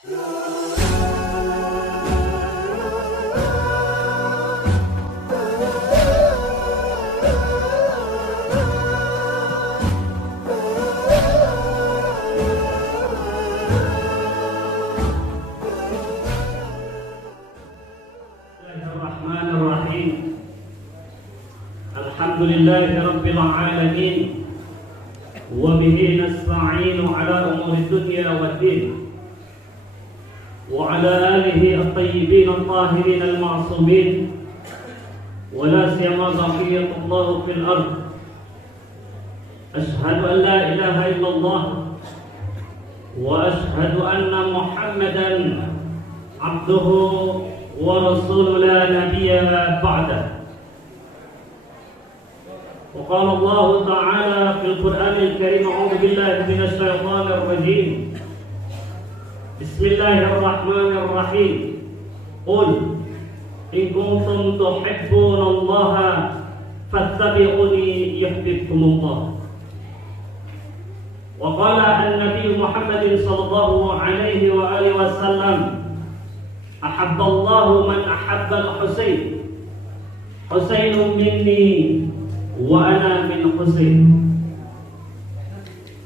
Alhamdulillahi Rabbil Alamin. Wa bihi nasta'inu ala umuri dunya waddin. Wa ala alihi at-tayyibin at-tahirin al-ma'sumin. Wa la siyama baqiyatullah fil ard. Ashhadu an la ilaha illallah. Wa ashhadu anna Muhammadan abduhu wa rasuluhu la nabiyya ba'dah. وقال الله تعالى في القرآن الكريم أعوذ بالله من الشيطان الرجيم بسم الله الرحمن الرحيم قل إن كنتم تحبون الله فاتبعوني يحببكم الله. وقال النبي محمد صلى الله عليه وآله وسلم أحب الله من أحب الحسين حسين مني wa ana min Husain.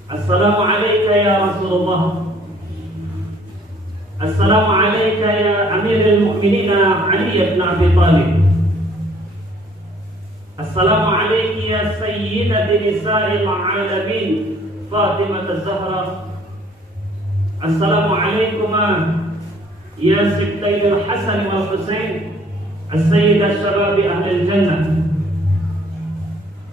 Assalamu alayka ya Rasulullah. Assalamu alayka ya Amirul Mu'minin Ali ibn Abi Thalib. Assalamu alayki ya Sayyidati Nisa'il Alamin Fatimah Az-Zahra. Assalamu alaykuma ya Sibtay al-Hasan wal Husain as-Sayyida Shababi Ahli al-Jannah.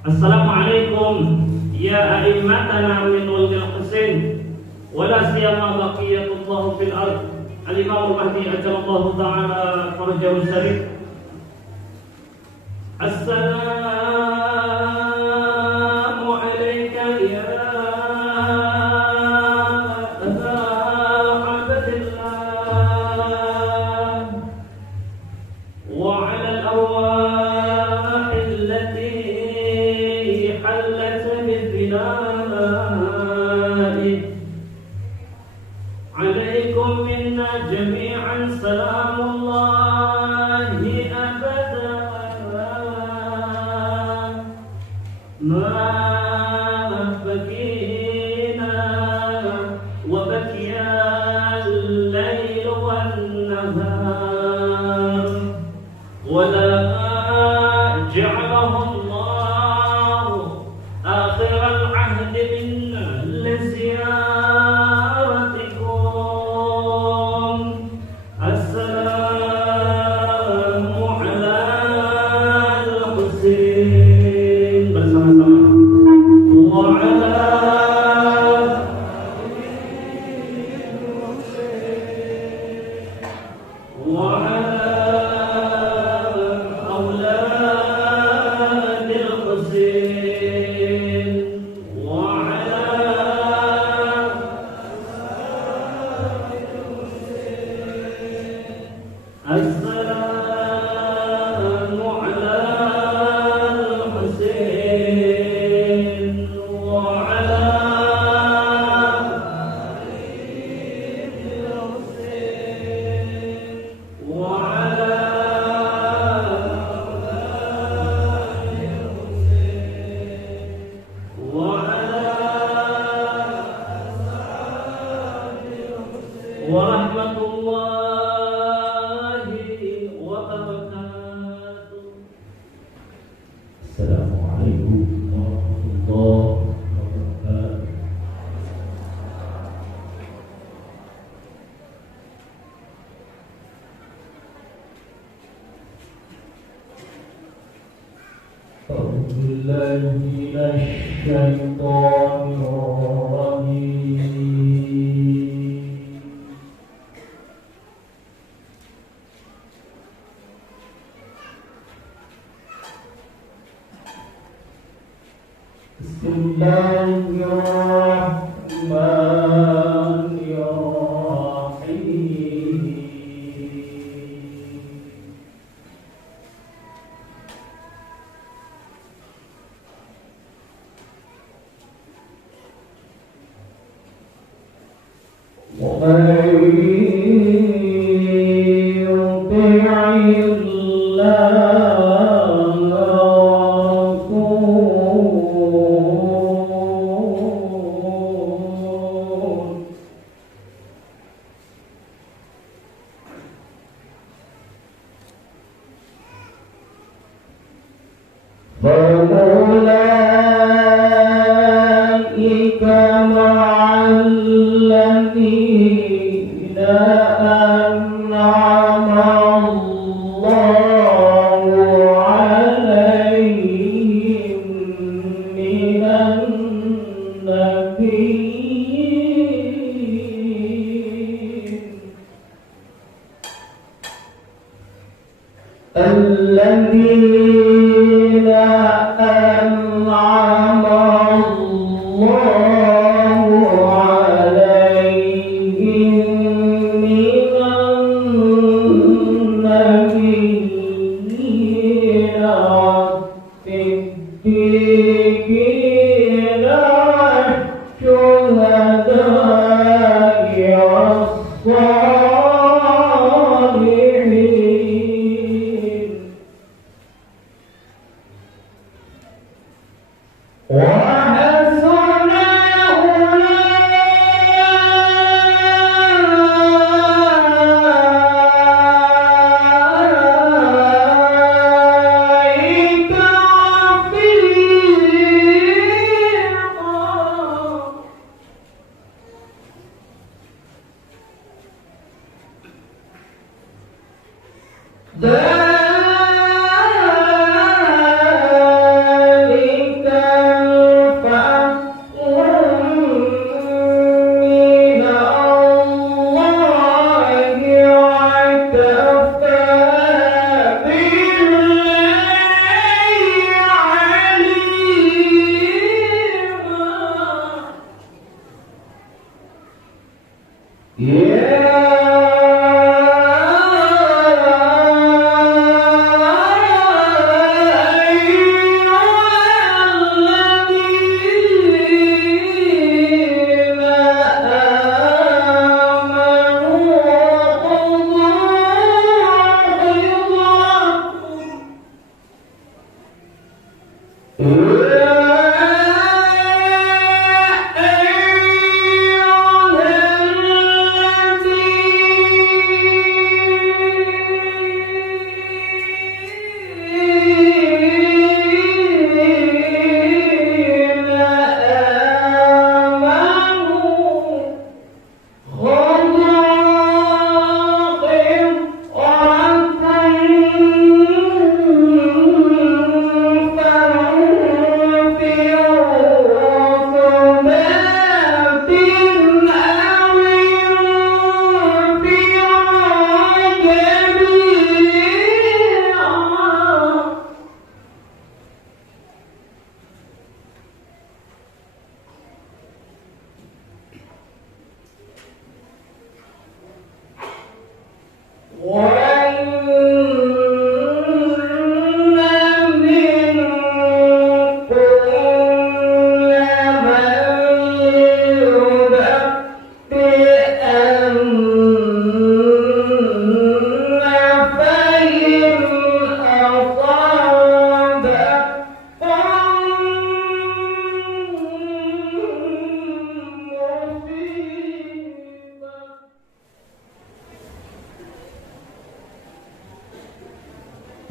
Assalamualaikum ya a'immatana min waladil Husain wa la siyama baqiyatullah fil ard. Al-Imam Mahdi ajallahu ta'ala farajahu syarif. Assalamu alayka ya Aba Abdillah wa 'ala al-arwah allati عليكم منا جميعا سلام الله أبدا ما بكينا وبكي الليل والنهار ولا جعله الله آخر العهد منا لزيارتكم. السلام على الحسين bersama-sama وعلى أولاد الحسين وعلى السلام على الحسين وعلى وعلى ورحمة الله وبركاته. السلام عليكم ورحمة الله وبركاته. أعوذ بالله من الشيطان الرجيم. Bismillahirrahmanirrahim. فأولئك مع الذين أنعم الله عليهم من النبيين الذين أنعم الله عليهم من النبيين والصديقين والشهداء والصالحين وحسن أولئك رفيقا ذلك الفضل من الله وكفى بالله عليما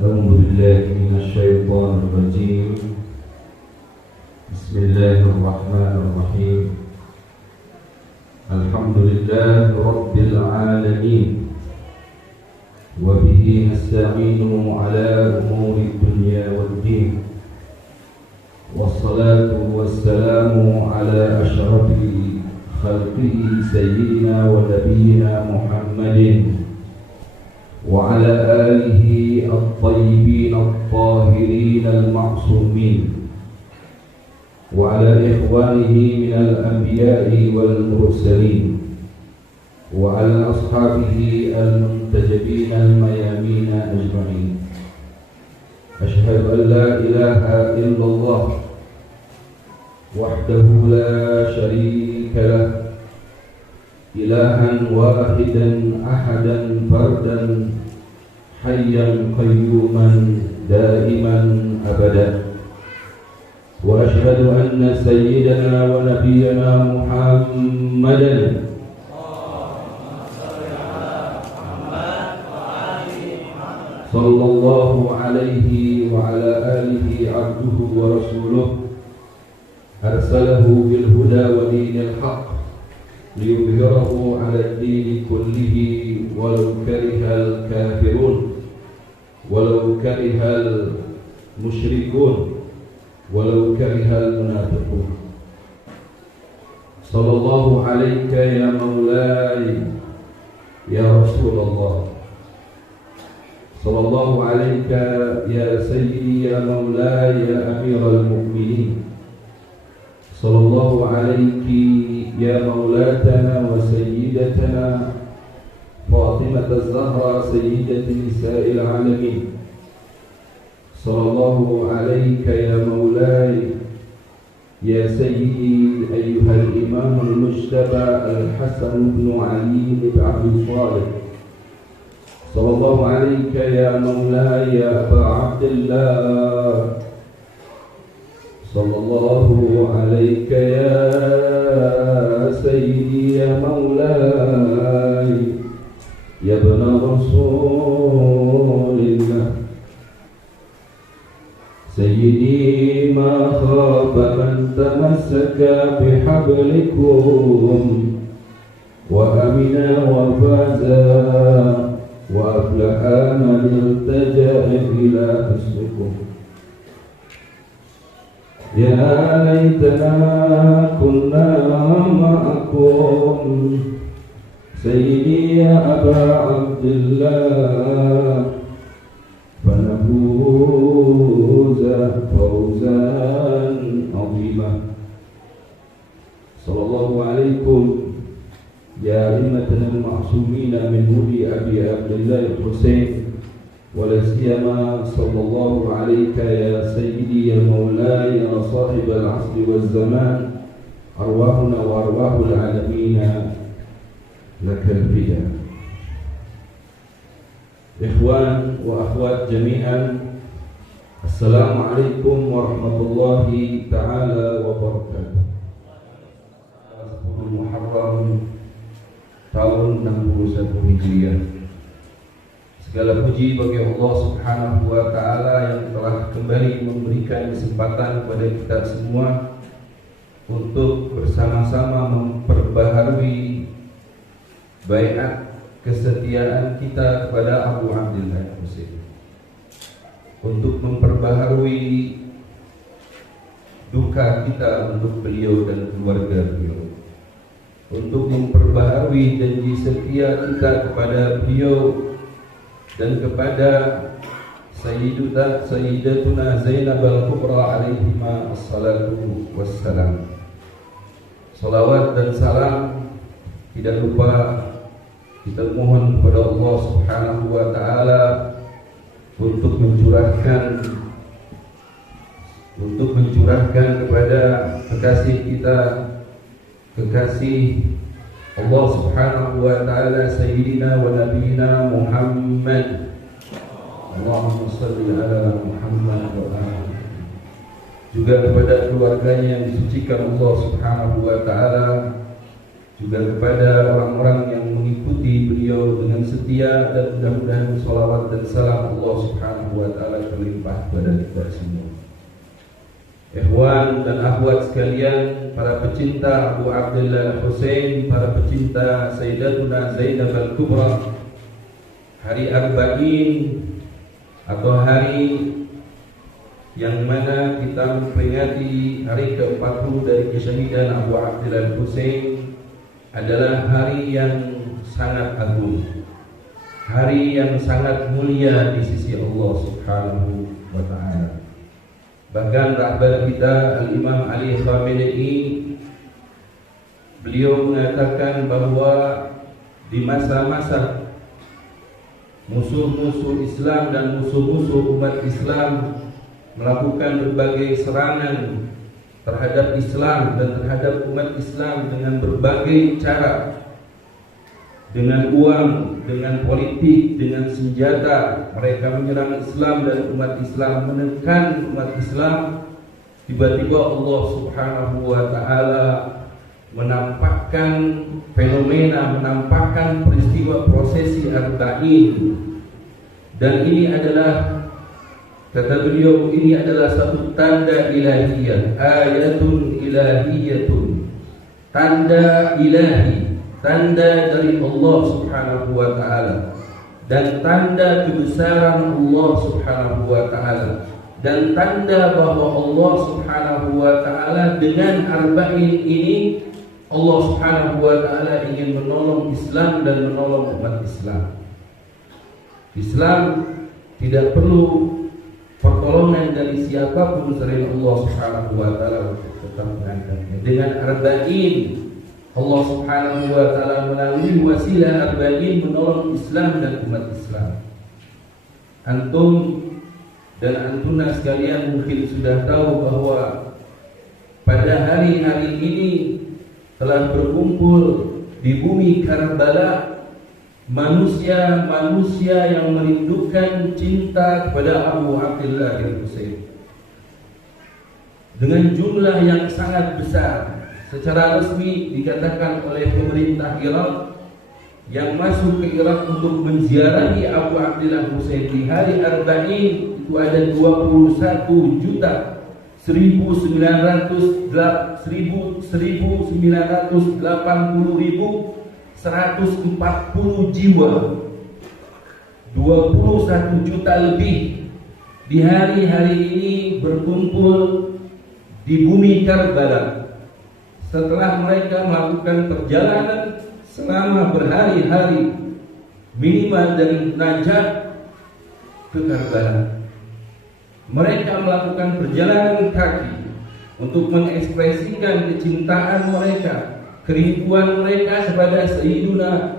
أعوذ بالله من الشيطان الرجيم. بسم الله الرحمن الرحيم. الحمد لله رب العالمين، وبه نستعين على أمور الدنيا والدين، والصلاة والسلام على أشرف خلقه سيدنا ونبينا محمد وعلى آله الطيبين الطاهرين المعصومين، وعلى إخوانه من الأنبياء والمرسلين، وعلى أصحابه المنتجبين الميامين أجمعين. أشهد أن لا إله إلا الله وحده لا شريك له، إلها واحدا أحدا فردا حيا قيوما دائما أبدا. وأشهد أن سيدنا ونبينا محمدا صلى الله عليه وعلى آله عبده ورسوله أرسله بالهدى ودين الحق ليظهره على الدين كله ولو كره الكافرون ولو كره المشركون ولو كره المنافقون. صلى الله عليك يا مولاي يا رسول الله، صلى الله عليك يا سيدي يا مولاي يا أمير المؤمنين، صلى الله عليك يا مولاتنا وسيدتنا فاطمة الزهراء سيدة نساء العالمين، صلى الله عليك يا مولاي يا سيدي أيها الإمام المجتبى الحسن بن علي بن عبد الصالح، صلى الله عليك يا مولاي يا أبا عبد الله، صلى الله عليك يا سيدي يا مولاي يا ابن رسول الله. سيدي ما خاب من تمسك بحبلكم وأمنا وفاز وأفلح من التجأ إلى أسركم. يا ليتنا كنا معكم سيدي يا أبا عبد الله فنفوز فوزا عظيما. صلى الله عليكم يا أئمتنا المعصومين من ولي أبي عبد الله الحسين، ولا سيما صلى الله عليك يا سيدي يا مولاي يا صاحب العصر والزمان، أرواحنا وأرواح العالمين لك الفداء. Ikhwan wa akhwat jami'an, Assalamualaikum warahmatullahi ta'ala wabarakatuh. 10 Muharram tahun 61 Hijriah. Segala puji bagi Allah Subhanahu wa ta'ala yang telah kembali memberikan kesempatan kepada kita semua untuk bersama-sama memperbaharui baiat kesetiaan kita kepada Abu Abdillah Husain, untuk memperbaharui duka kita untuk beliau dan keluarga beliau, untuk memperbaharui janji setia kita kepada beliau dan kepada Sayyidatuna Zainab al-Kubra alaihima assalatu wassalam. Salawat dan salam tidak lupa kita mohon kepada Allah Subhanahu wa ta'ala untuk mencurahkan kepada kekasih kita, kekasih Allah Subhanahu wa ta'ala, Sayyidina wa Nabiyina Muhammad. Allahumma salli ala Muhammad wa ala. Juga kepada keluarganya yang disucikan Allah Subhanahu wa ta'ala, juga kepada orang-orang yang mengikuti beliau dengan setia, dan mudah-mudahan salawat dan salam Allah Subhanahu wa ta'ala berlimpah kepada kita semua. Ikhwan dan akhwat sekalian, para pecinta Abu Abdillah Husain, para pecinta Sayyidatuna Zainab al-Kubra, hari Arba'in atau hari yang mana kita memperingati hari ke-40 dari kesyahidan Abu Abdillah Husain adalah hari yang sangat agung, hari yang sangat mulia di sisi Allah Subhanahu wa ta'ala. Bahkan rahbar kita Al-Imam Ali Khamenei, beliau mengatakan bahwa di masa-masa musuh-musuh Islam dan musuh-musuh umat Islam melakukan berbagai serangan terhadap Islam dan terhadap umat Islam dengan berbagai cara, dengan uang, dengan politik, dengan senjata. Mereka menyerang Islam dan umat Islam, menekan umat Islam. Tiba-tiba Allah Subhanahu wa ta'ala menampakkan fenomena, menampakkan peristiwa prosesi Arba'in Dan ini adalah, kata beliau, ini adalah satu tanda ilahiyah, ayatun ilahiyatun, tanda ilahi, tanda dari Allah Subhanahu wa taala, dan tanda kebesaran Allah Subhanahu wa taala, dan tanda bahwa Allah Subhanahu wa taala dengan arba'in ini, Allah Subhanahu wa taala ingin menolong Islam dan menolong umat Islam. Islam tidak perlu pertolongan dari siapapun selain Allah Subhanahu wa taala untuk tetap mengangkatnya. Dengan arba'in, Allah Subhanahu wa taala melalui wasilah arba'in menolong Islam dan umat Islam. Antum dan antuna sekalian mungkin sudah tahu bahwa pada hari-hari ini telah berkumpul di bumi Karbala manusia-manusia yang merindukan cinta kepada Abu Abdullah Husain dengan jumlah yang sangat besar. Secara resmi dikatakan oleh pemerintah Irak yang masuk ke Irak untuk menziarahi Abu Abdullah Husain di hari Arba'in itu ada 21.980.140 jiwa, 21 juta lebih di hari-hari ini berkumpul di bumi Karbala setelah mereka melakukan perjalanan selama berhari-hari minimal dari Najaf ke Karbala. Mereka melakukan perjalanan kaki untuk mengekspresikan kecintaan mereka, kerinduan mereka kepada Sayyiduna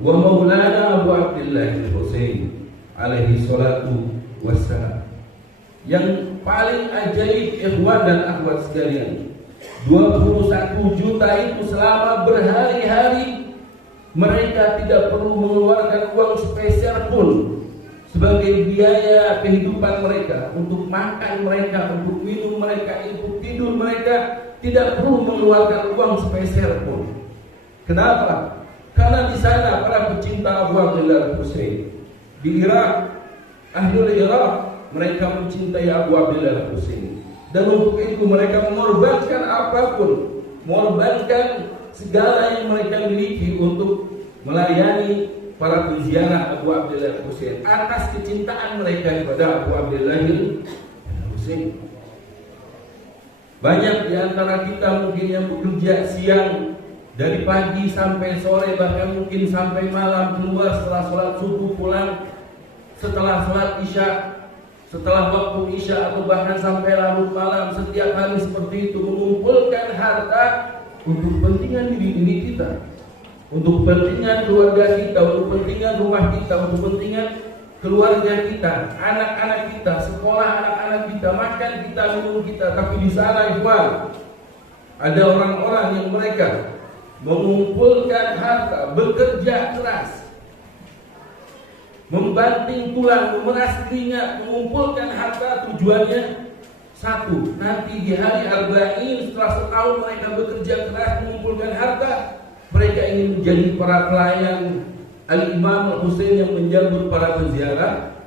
wa Maulana Abu Abdullah Husain alaihi salatu wassalam. Yang paling ajaib ikhwan dan akhwat sekalian, 21 juta itu selama berhari-hari mereka tidak perlu mengeluarkan uang spesial pun sebagai biaya kehidupan mereka, untuk makan mereka, untuk minum mereka, untuk tidur mereka, tidak perlu mengeluarkan uang spesial pun. Kenapa? Karena di sana para pecinta Abu Abdullah Husain di Irak, ahlul Irak, mereka mencintai Abu Abdullah Husain, dan untuk itu mereka mengorbankan apapun, mengorbankan segala yang mereka miliki untuk melayani para penziarah Abu Abdullah Husain atas kecintaan mereka kepada Abu Abdullah Husain. Banyak di antara kita mungkin yang bekerja siang dari pagi sampai sore, bahkan mungkin sampai malam, keluar setelah sholat subuh, pulang setelah sholat isya, setelah waktu isya, atau bahkan sampai larut malam. Setiap hari seperti itu mengumpulkan harta untuk kepentingan diri kita, untuk kepentingan keluarga kita, untuk kepentingan rumah kita, untuk kepentingan keluarga kita, anak-anak kita, sekolah anak-anak kita, makan kita, minum kita. Tapi di sana ikhwan, ada orang-orang yang mereka mengumpulkan harta, bekerja keras, membanting tulang, memeras keringat, mengumpulkan harta. Tujuannya satu, nanti di hari Arba'in setelah setahun mereka bekerja keras mengumpulkan harta, mereka ingin menjadi para pelayan Al-Imam Al-Husain yang menjambut para penziarah.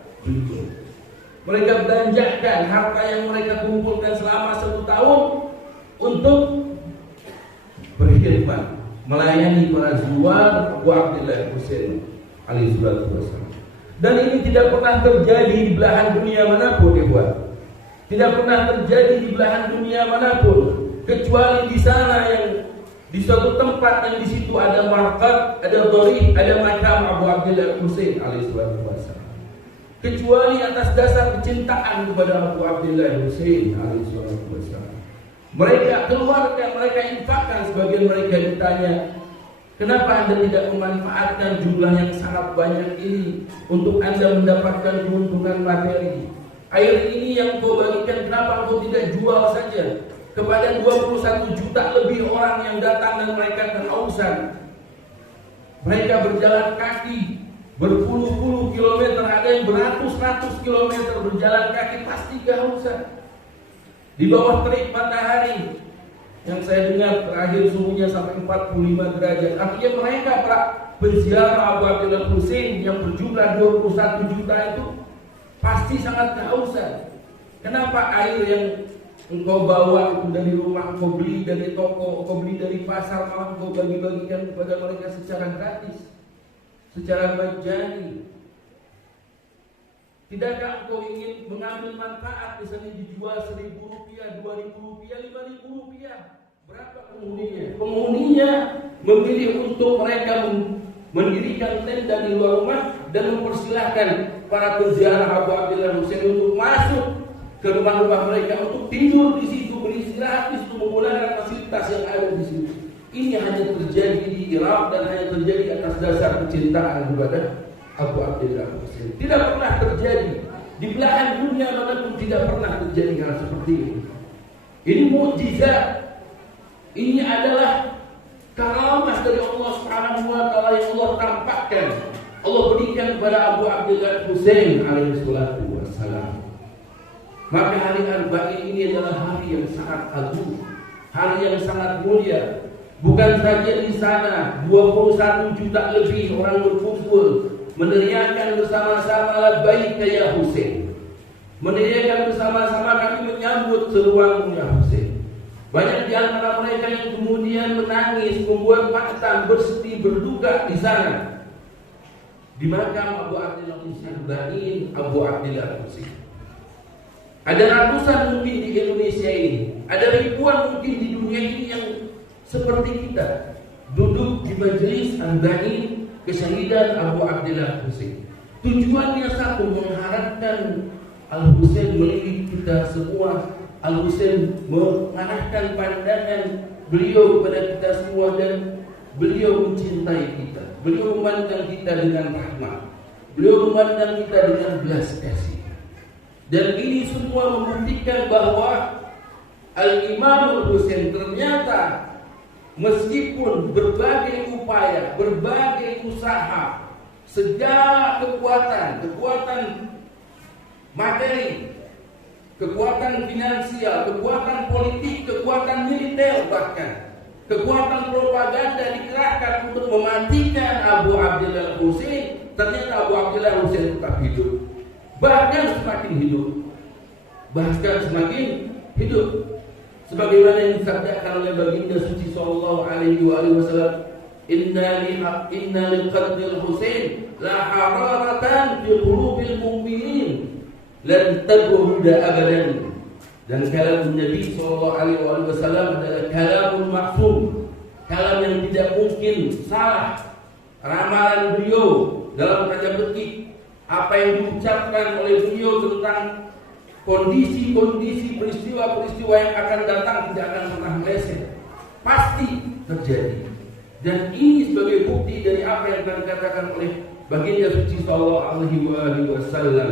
Mereka belanjakan harta yang mereka kumpulkan selama 1 tahun untuk berkhidmat, melayani para zuwar Abu Abdullah Husain alaihi salatu wassalam. Dan ini tidak pernah terjadi di belahan dunia manapun, ikhwan. Tidak pernah terjadi di belahan dunia manapun, kecuali di sana, yang di suatu tempat yang di situ ada marqad, ada dharih, ada makam Abu Abdullah Husain alaihi salatu wassalam. Kecuali atas dasar kecintaan kepada Abu Abdullah Husain alaihi salatu wassalam, mereka keluarkan, mereka infakkan. Sebagian mereka ditanya, kenapa Anda tidak memanfaatkan jumlah yang sangat banyak ini untuk Anda mendapatkan keuntungan materi? Air ini yang kau bagikan, kenapa kau tidak jual saja kepada 21 juta lebih orang yang datang dan mereka kehausan? Mereka berjalan kaki berpuluh-puluh kilometer, ada yang beratus-ratus kilometer berjalan kaki, pasti kehausan. Di bawah terik matahari yang saya dengar terakhir suhunya sampai 45 derajat. Artinya mereka para penziarah Abu Abdillah Husain yang berjumlah 21 juta itu pasti sangat kehausan. Kenapa air yang engkau bawa itu dari rumah, engkau beli dari toko, engkau beli dari pasar, malah engkau bagi-bagikan kepada mereka secara gratis, secara majani? Tidakkah engkau ingin mengambil manfaat, misalnya dijual Rp1.000, Rp2.000, Rp5.000? Berapa penghuninya? Penghuninya memilih untuk mereka mendirikan tenda di luar rumah dan mempersilahkan para penziarah Abu Abdillah Husain untuk masuk ke rumah-rumah mereka untuk tidur di situ, beristirahat di situ, menggunakan fasilitas yang ada di situ. Ini hanya terjadi di Irak dan hanya terjadi atas dasar kecintaan kepada Abu Abdillah Husain. Tidak pernah terjadi di belahan dunia manapun, tidak pernah terjadi hal seperti ini. Ini mukjizat. Ini adalah karamah dari Allah Subhanahu wa taala yang Allah tampakkan, Allah berikan kepada Abu Abdillah Husain alaihi salatu wassalam. Maka hari Arba'in ini adalah hari yang sangat agung, hari yang sangat mulia. Bukan saja di sana 21 juta lebih orang berkumpul meneriakkan bersama-sama labbaika ya Husain. Meneriakkan bersama-sama kami menyambut seruanmu ya Husain. Banyak di antara mereka yang kemudian menangis, membuat matam, bersedih, berduka di sana. Di makam Abu Abdillah Husain, Abu Abdillah Husain. Ada ratusan mungkin di Indonesia ini, ada ribuan mungkin di dunia ini yang seperti kita duduk di majelis Arba'in kesyahidan Abu Abdillah Husain. Tujuannya satu, mengharapkan Al-Husain melirik kita semua. Al-Husain mengarahkan pandangan beliau kepada kita semua dan beliau mencintai kita. Beliau memandang kita dengan rahmat. Beliau memandang kita dengan belas kasih. Dan ini semua membuktikan bahwa Al-Imam Al-Husain ternyata meskipun berbagai upaya, berbagai usaha, segala kekuatan materi, kekuatan finansial, kekuatan politik, kekuatan militer, bahkan kekuatan propaganda dikerahkan untuk mematikan Abu Abdillah Husain, ternyata Abu Abdillah Husain tetap hidup. Bahkan semakin hidup. Sebagaimana yang disabdakan oleh baginda suci sallallahu alaihi wasallam, inna lil qadril Husain la hararatan fi qulubil mu'minin lan tabruda abadan. Dan kalam Nabi sallallahu alaihi wasallam adalah kalamul maksum, kalam yang tidak mungkin salah. Ramalan beliau dalam tanda petik, apa yang diucapkan oleh beliau tentang kondisi-kondisi, peristiwa-peristiwa yang akan datang tidak akan pernah meleset, pasti terjadi. Dan ini sebagai bukti dari apa yang akan dikatakan oleh baginda suci sallallahu alaihi wasallam,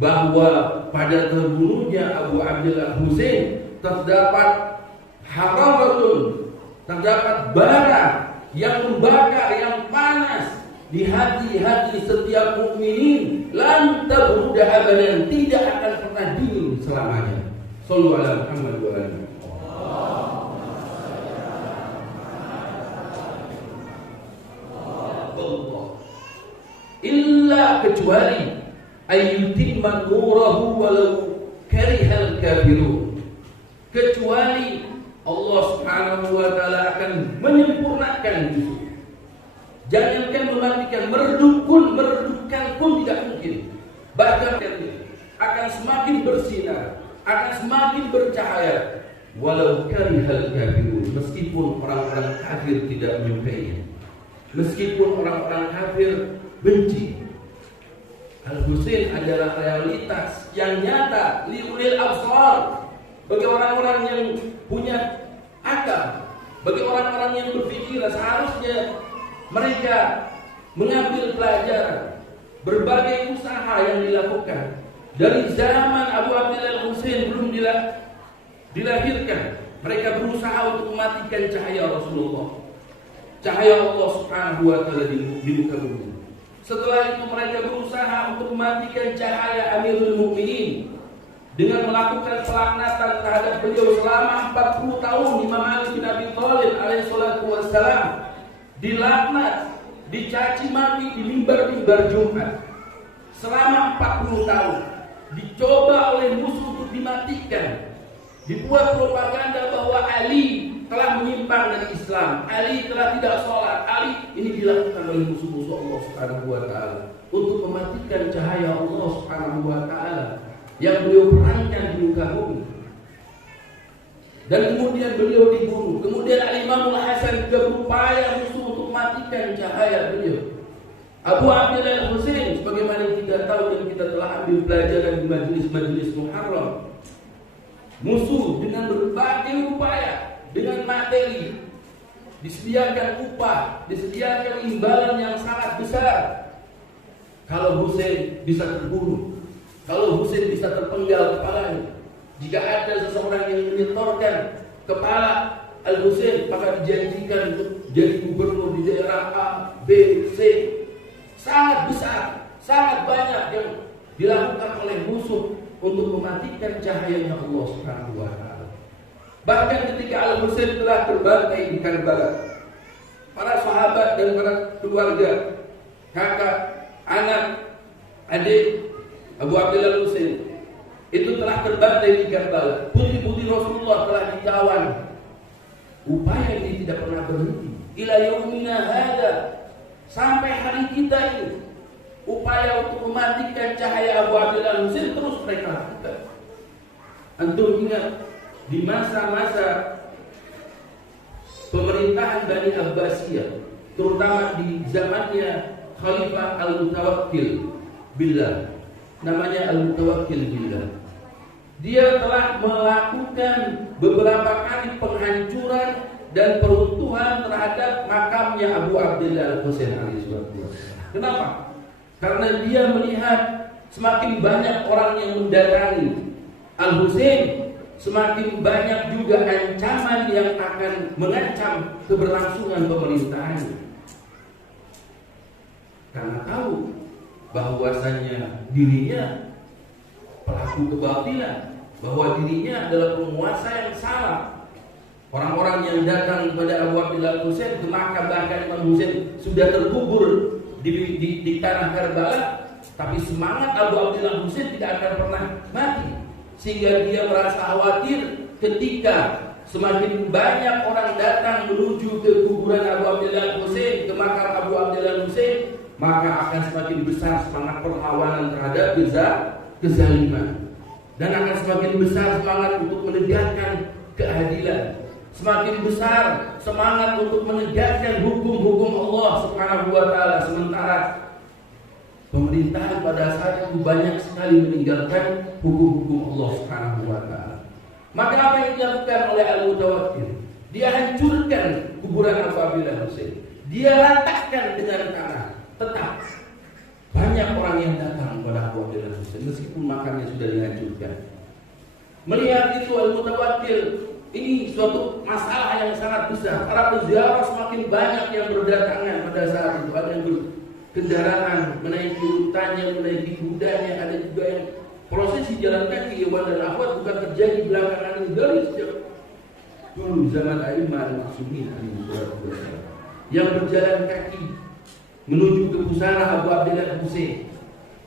bahwa pada terbunuhnya Abu Abdillah Husain terdapat hararatun, terdapat bara yang membakar, yang panas di hati-hati setiap mukminin, lan tabruda abadan, tidak akan pernah dingin selamanya. Shallu ala Muhammad wa alihi. Illa kecuali ayyutimma nurahu walau karihal kafirun, kecuali Allah Subhanahu wa taala akan menyempurnakan itu. Jangankan mematikan, meredupkan pun tidak mungkin. Bahkan akan semakin bersinar, akan semakin bercahaya. Walau karihal kafirun, meskipun orang-orang kafir tidak menyukainya, meskipun orang-orang kafir benci. Al-Husain adalah realitas yang nyata liulil absar, bagi orang-orang yang punya akal, bagi orang-orang yang berpikir. Seharusnya mereka mengambil pelajaran berbagai usaha yang dilakukan dari zaman Abu Abdillah Husain belum dilahirkan. Mereka berusaha untuk mematikan cahaya Rasulullah, cahaya Allah Subhanahu wa taala di muka bumi. Setelah itu mereka berusaha untuk mematikan cahaya Amirul Mukminin dengan melakukan pelaknatan terhadap beliau selama 40 tahun. Imam Ali bin Abi Thalib alaihi salatu wassalam dilaknat dicaci maki di mimbar-mimbar Jumat selama 40 tahun, dicoba oleh musuh untuk dimatikan, dibuat propaganda bahwa Ali telah menyimpang dari Islam, Ali telah tidak sholat, Ali ini dilakukan oleh musuh-musuh Allah Subhanahu wa taala untuk mematikan cahaya Allah Subhanahu wa taala yang beliau perankan di muka bumi. Dan kemudian beliau dibunuh. Kemudian Al-Imam Al-Hasan juga berupaya musuh untuk mematikan cahaya beliau. Abu Abdillah Al-Husain, sebagaimana kita tahu dan kita telah ambil pelajaran di majelis-majelis Muharram, musuh dengan berbagai upaya, dengan materi, disediakan upah, disediakan imbalan yang sangat besar. Kalau Husain bisa terbunuh, kalau Husain bisa terpenggal kepalanya, jika ada seseorang yang menyetorkan kepala Al-Husain, maka dijanjikan untuk jadi gubernur di daerah A, B, C. Sangat besar, sangat banyak yang dilakukan oleh musuh untuk mematikan cahayanya Allah Subhanahu wa taala. Bahkan ketika Al-Husain telah terbantai di Karbala, para sahabat dan para keluarga, kakak, anak, adik Abu Abdillah Al-Husain itu telah terbantai di Karbala. Putri-putri Rasulullah telah ditawan. Upaya ini tidak pernah berhenti. Ila yaumina hada, sampai hari kita ini, upaya untuk mematikan cahaya Abu Abdillah Al-Husain terus mereka lakukan. Antum ingat di masa-masa pemerintahan Bani Abbasiyah, terutama di zamannya Khalifah Al-Mutawakkil Billah, namanya Al-Mutawakkil Billah, dia telah melakukan beberapa kali penghancuran dan peruntuhan terhadap makamnya Abu Abdillah Al-Husain alaihissalam. Kenapa? Karena dia melihat semakin banyak orang yang mendatangi Al-Husain, semakin banyak juga ancaman yang akan mengancam keberlangsungan pemerintahannya. Karena tahu bahwasanya dirinya pelaku kebatilan, bahwa dirinya adalah penguasa yang salah. Orang-orang yang datang kepada Abu Abdillah Husain ke Makkah, bahkan Imam Husain sudah terkubur di tanah Karbala, tapi semangat Abu Abdillah Husain tidak akan pernah mati, sehingga dia merasa khawatir ketika semakin banyak orang datang menuju ke kuburan Abu Abdillah Husain, ke makam Abu Abdillah Husain, maka akan semakin besar semangat perlawanan terhadap kezaliman, dan akan semakin besar semangat untuk menegakkan keadilan, semakin besar semangat untuk menegakkan hukum-hukum Allah Subhanahu wa taala. Sementara pemerintahan pada saat itu banyak sekali meninggalkan hukum-hukum Allah Subhanahu wa taala. Maka apa yang dilakukan oleh Al-Mutawakkil? Dia hancurkan kuburan Abu Abdillah Husain. Dia ratakan dengan tanah. Tetap banyak orang yang datang kepada Abu Abdillah Husain meskipun makamnya sudah dihancurkan. Melihat itu Al-Mutawakkil, ini suatu masalah yang sangat besar. Para peziarah semakin banyak yang berdatangan pada saat itu. Ada yang berkendaraan menaiki urutannya, menaiki kudanya, ada juga yang prosesi jalan kaki Iwan dan Akhwat bukan terjadi belakangan ini, dari sejak dulu zaman A'immah al-Ma'sumin yang berjalan kaki menuju ke pusara Abu Abdillah Husain.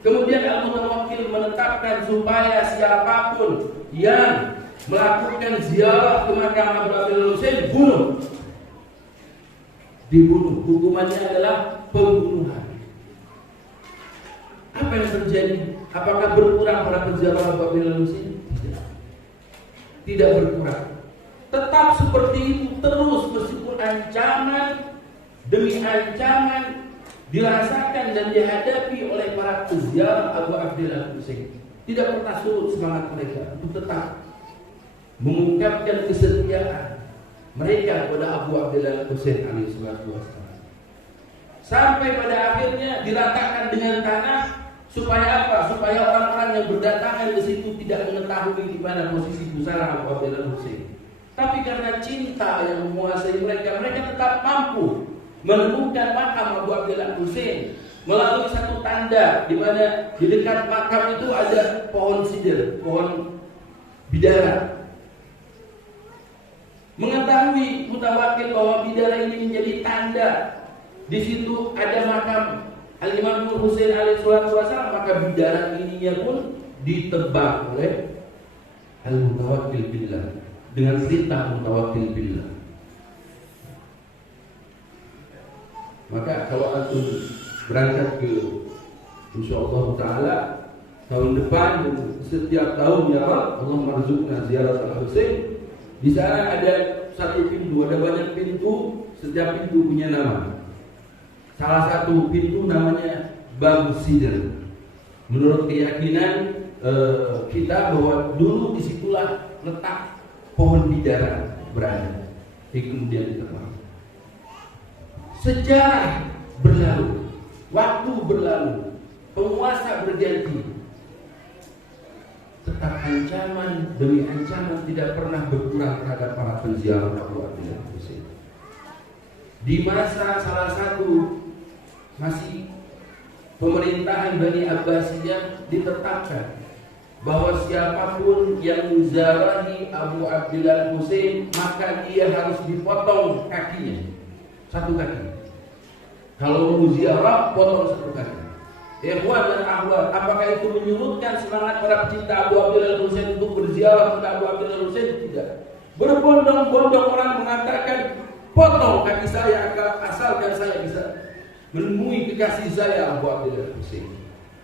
Kemudian Al-Mutawakkil menetapkan supaya siapapun yang melakukan ziarah ke makam Abu Abdillah Husain dibunuh. Hukumannya adalah pembunuhan. Apa yang terjadi? Apakah berkurang para peziarah Abu Abdillah Husain? Tidak berkurang. Tetap seperti itu terus, meskipun ancaman demi ancaman dirasakan dan dihadapi oleh para peziarah Abu Abdillah Husain. Tidak pernah surut semangat mereka untuk tetap mengungkapkan kesetiaan mereka kepada Abu Abdillah Husain alaihissalam. Sampai pada akhirnya diratakan dengan tanah. Supaya apa? Supaya orang-orang yang berdatangan ke situ tidak mengetahui di mana posisi pusara Abu Abdillah Husain. Tapi karena cinta yang menguasai mereka, mereka tetap mampu menemukan makam Abu Abdillah Husain melalui satu tanda di mana di dekat makam itu ada pohon sidr, pohon bidara. Mengetahui Mutawakkil bahwa bidara ini menjadi tanda di situ ada makam Al-Imam Husain alaihi salatu wasallam, maka bidaran ininya pun ditebak oleh Al-Mutawakkil billah dengan perintah Mutawakkil billah. Maka kalau antum berangkat ke insyaallah taala tahun depan, setiap tahun ya Allah marzuqna ziarah Al-Husain, di sana ada satu pintu, ada banyak pintu, setiap pintu punya nama. Salah satu pintu namanya Bab Sidr. Menurut keyakinan kita bahwa dulu disitulah letak pohon bidara berada. Kemudian ditebang. Sejarah berlalu, waktu berlalu, penguasa berganti, tetap ancaman demi ancaman tidak pernah berkurang terhadap para penziarah Abu Abdillah Husain. Di masa salah satu masih pemerintahan Bani Abbasiyah ditetapkan bahwa siapapun yang menziarahi Abu Abdillah Husain maka dia harus dipotong kakinya, satu kaki. Kalau mau ziarah, potong satu kaki. Ikhwan dan akhwat, apakah itu menyurutkan semangat para pecinta Abu Abdillah Husain untuk berziarah kepada Abu Abdillah Husain? Tidak. Berbondong-bondong orang mengatakan, potong kaki saya asalkan saya bisa menemui kekasih saya Abu Abdillah Husain.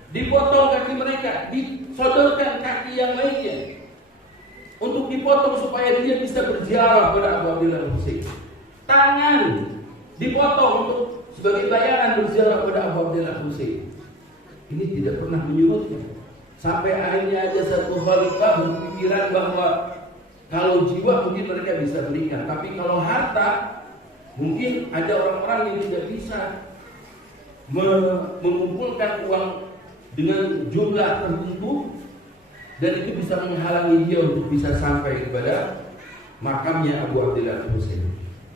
Dipotong kaki mereka, disodorkan kaki yang lainnya untuk dipotong supaya dia bisa berziarah kepada Abu Abdillah Husain. Tangan dipotong untuk sebagai bayaran berziarah kepada Abu Abdillah Husain. Ini tidak pernah menyurutnya. Sampai akhirnya ada satu khalifah berpikiran bahwa kalau jiwa mungkin mereka bisa berikan, tapi kalau harta mungkin ada orang-orang yang tidak bisa mengumpulkan uang dengan jumlah tertentu, dan itu bisa menghalangi dia untuk bisa sampai kepada makamnya Abu Abdillah Husain.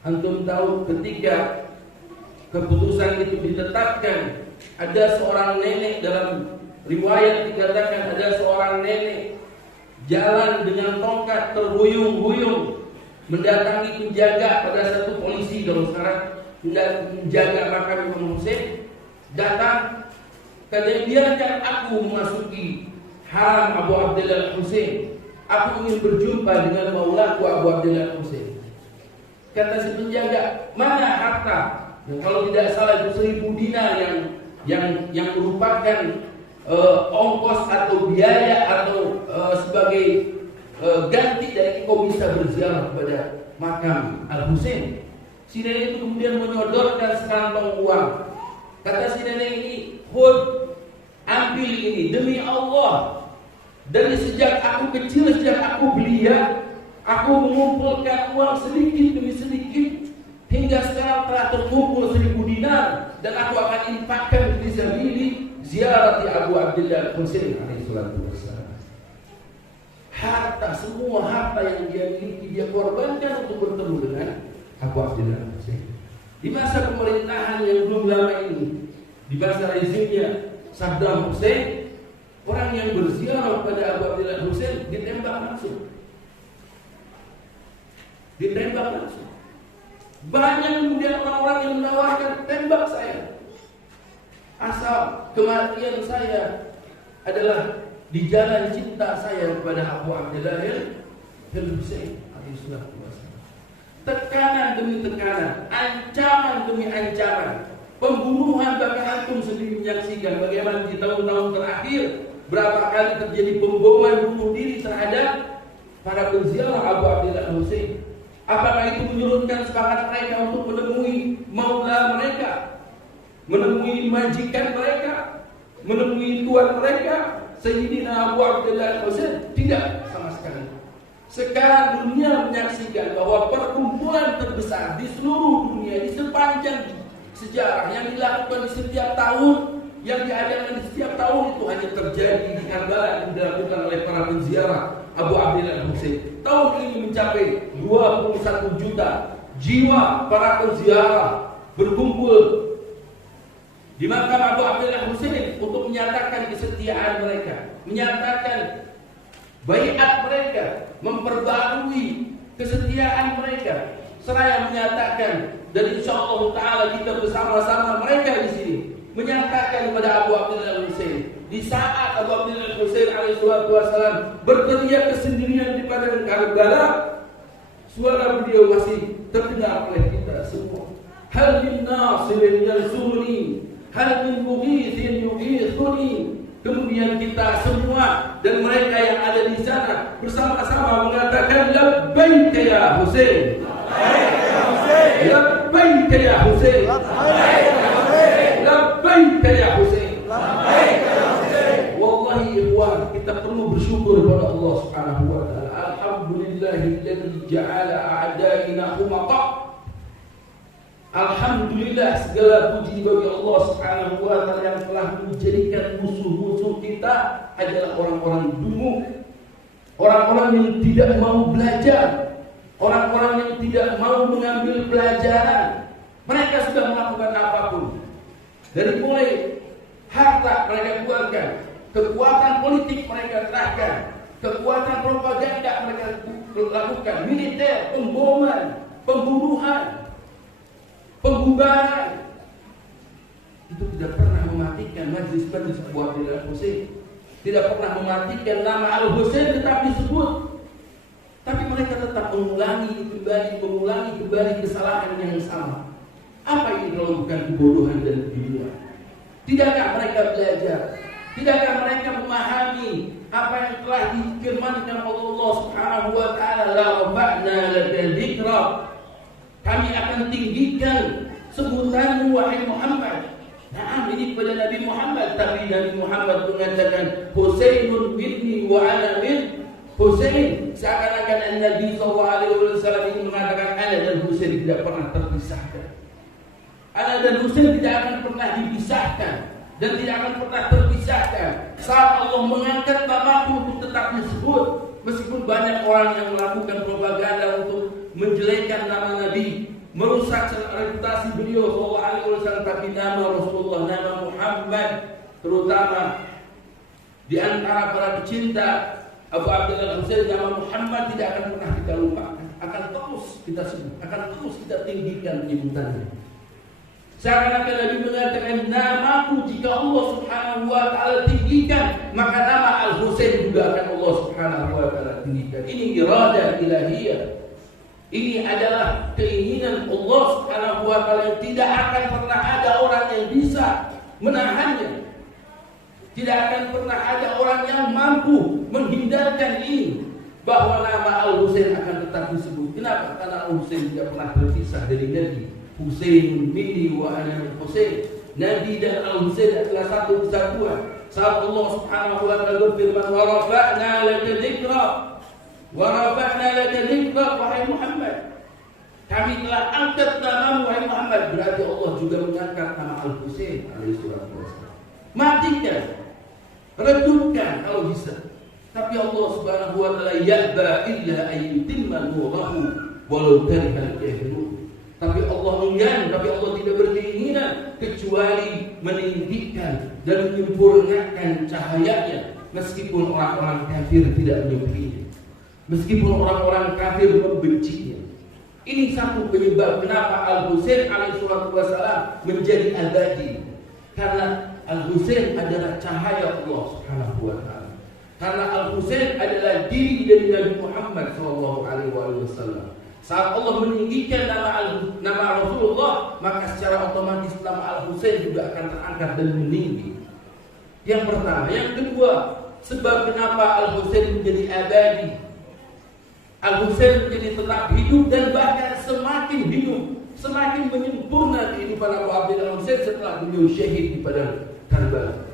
Antum tahu ketika keputusan itu ditetapkan, ada seorang nenek, dalam riwayat dikatakan ada seorang nenek jalan dengan tongkat terhuyung-huyung mendatangi penjaga, pada satu polisi kalau sekarang menjaga makam Imam Husain, datang katanya, biarkan aku memasuki haram Abu Abdillah Husain, aku ingin berjumpa dengan maulaku Abu Abdillah Husain. Kata si penjaga, mana harta? Dan kalau tidak salah itu 1000 dinar yang merupakan ongkos atau biaya atau sebagai ganti dari kau bisa berziarah kepada makam Al-Husain. Si nenek itu kemudian menyodorkan sekantong uang. Kata si nenek ini, "Khud, ambil ini demi Allah. Dari sejak aku kecil, sejak aku belia, aku mengumpulkan uang sedikit demi sedikit, hingga sekarang telah terkumpul 1000 dinar, dan aku akan infakkan fi sabilillah ziarah Abu Abdillah Husain alaihi salatu wassalam." Harta, semua harta yang dia miliki dia korbankan untuk bertemu dengan Abu Abdillah Husain. Di masa pemerintahan yang belum lama ini, di masa rezimnya Saddam Hussein, orang yang berziarah pada Abu Abdillah Husain ditembak langsung. Ditembak langsung. Banyak kemudian orang-orang yang menawarkan, tembak saya, asal kematian saya adalah di jalan cinta saya kepada Abu Abdillah Husain alaihi salatu wassalam. Tekanan demi tekanan, ancaman demi ancaman, pembunuhan, bahkan antum sendiri menyaksikan bagaimana di tahun-tahun terakhir berapa kali terjadi pemboman bunuh diri terhadap para penziarah Abu Abdillah Husain. Apakah itu menyurutkan semangat mereka untuk menemui maula mereka, menemui majikan mereka, menemui tuan mereka, Sayyidina Abu Abdillah Husain? Tidak, sama sekali. Sekarang dunia menyaksikan bahwa perkumpulan terbesar di seluruh dunia, di sepanjang sejarah, yang dilakukan di setiap tahun, yang diadakan di setiap tahun, itu hanya terjadi di Karbala yang dilakukan oleh para penziarah Abu Abdillah Husain. Tahun ini mencapai 21 juta jiwa para penziarah berkumpul di makam Abu Abdillah Husain untuk menyatakan kesetiaan mereka, menyatakan baiat mereka, memperbarui kesetiaan mereka, seraya menyatakan Dan insyaallah taala kita bersama-sama mereka di sini menyatakan kepada Abu Abdullah Husain di saat Abu Abdullah Husain alaihi wassalam berteriak kesendirian di padang Karbala, suara beliau masih terdengar oleh kita semua. Hal min nasirin yansuruni, hal min mughithin yughithuni. Kemudian kita semua dan mereka yang ada di sana bersama-sama mengatakan labbaik ya Husain, labbaik ya Husain, labbaik ya Husain. Wallahi ikhwan, kita perlu bersyukur kepada Allah Subhanahu wa taala. Alhamdulillahilladzi ja'ala a'da'ina humaqa. Alhamdulillah, segala puji bagi Allah Subhanahu wa taala yang telah menjadikan musuh-musuh kita adalah orang-orang dungu, orang-orang yang tidak mau belajar, orang-orang yang tidak mau mengambil pelajaran. Mereka sudah melakukan apapun. Dari mulai harta mereka keluarkan, kekuatan politik mereka kerahkan, kekuatan propaganda mereka lakukan, militer, pemboman, pembunuhan, pembubaran. Itu tidak pernah mematikan majlis-majlis Abu Abdullah Husain, tidak pernah mematikan nama Al-Husain tetap disebut. Tapi mereka tetap mengulangi kembali kesalahan yang sama. Apa ini kalau bukan kebodohan dan kebingungan? Tidakkah mereka belajar? Tidakkah mereka memahami apa yang telah difirmankan oleh Allah Subhanahu wa taala, la rafa'na laka dzikra, kami akan tinggikan sebutanmu wahai Muhammad. Nah, ini kepada Nabi Muhammad, tapi Nabi Muhammad mengatakan Husainun minni wa ana min Husain. Seakan-akan Nabi SAW ini mengatakan ana dan Husain tidak pernah terpisahkan. Ana dan Husain tidak akan pernah dipisahkan dan tidak akan pernah terpisahkan. Saat Allah mengangkat namaku untuk tetap disebut, meskipun banyak orang yang melakukan propaganda untuk menjelekkan nama Nabi, merusak reputasi beliau sallallahu alaihi wasallam, tapi nama Rasulullah, nama Muhammad terutama di antara para pecinta Abu Abdullah Husain, nama Muhammad tidak akan pernah kita lupakan, akan terus kita sebut, akan terus kita tinggikan jemputannya. Seakan-akan Nabi mengatakan namaku jika Allah Subhanahu wa taala tinggikan, maka nama Al-Husain juga akan Allah Subhanahu wa taala tinggikan. Ini iradah ilahiyah. Ini adalah keinginan Allah Subhanahu wa taala yang tidak akan pernah ada orang yang bisa menahannya. Tidak akan pernah ada orang yang mampu menghindarkan ini, bahwa nama Al-Husain akan tetap disebut. Kenapa? Karena Al-Husain tidak pernah terpisah dari Nabi. Husain minni wa ana min Husain. Nabi dan Al-Husain adalah satu kesatuan. Saat Allah Subhanahu wa taala berfirman, wa rafa'na laka dzikra, wa rafa'na laka dzikra wahai Muhammad, kami telah angkat namamu wahai Muhammad. Berarti Allah juga mengangkat nama Al-Husain alaihi wassalam. Matikan, redupkan kalau bisa. Tapi Allah Subhanahu wa taala ya'ba illa ayyutimma nurahu walau karihal kafirun. Tapi Allah enggan, tapi Allah tidak berkeinginan kecuali meninggikan dan menyempurnakan cahayanya, meskipun orang-orang kafir tidak menyukainya, meskipun orang-orang kafir membencinya. Ini satu penyebab kenapa Al-Husain alaihissalam menjadi abadi, karena Al-Husain adalah cahaya Allah Subhanahu wa taala. Karena Al-Husain adalah diri dari Nabi Muhammad sallallahu alaihi wasallam. Saat Allah meninggikan nama Rasulullah, maka secara otomatis nama Al-Husain juga akan terangkat dan meninggi. Yang pertama, yang kedua, sebab kenapa Al-Husain menjadi abadi, Al-Husain menjadi tetap hidup dan bahkan semakin hidup, semakin menyempurna kehidupan Abu Abdullah Husain setelah beliau syahid di padang Karbala.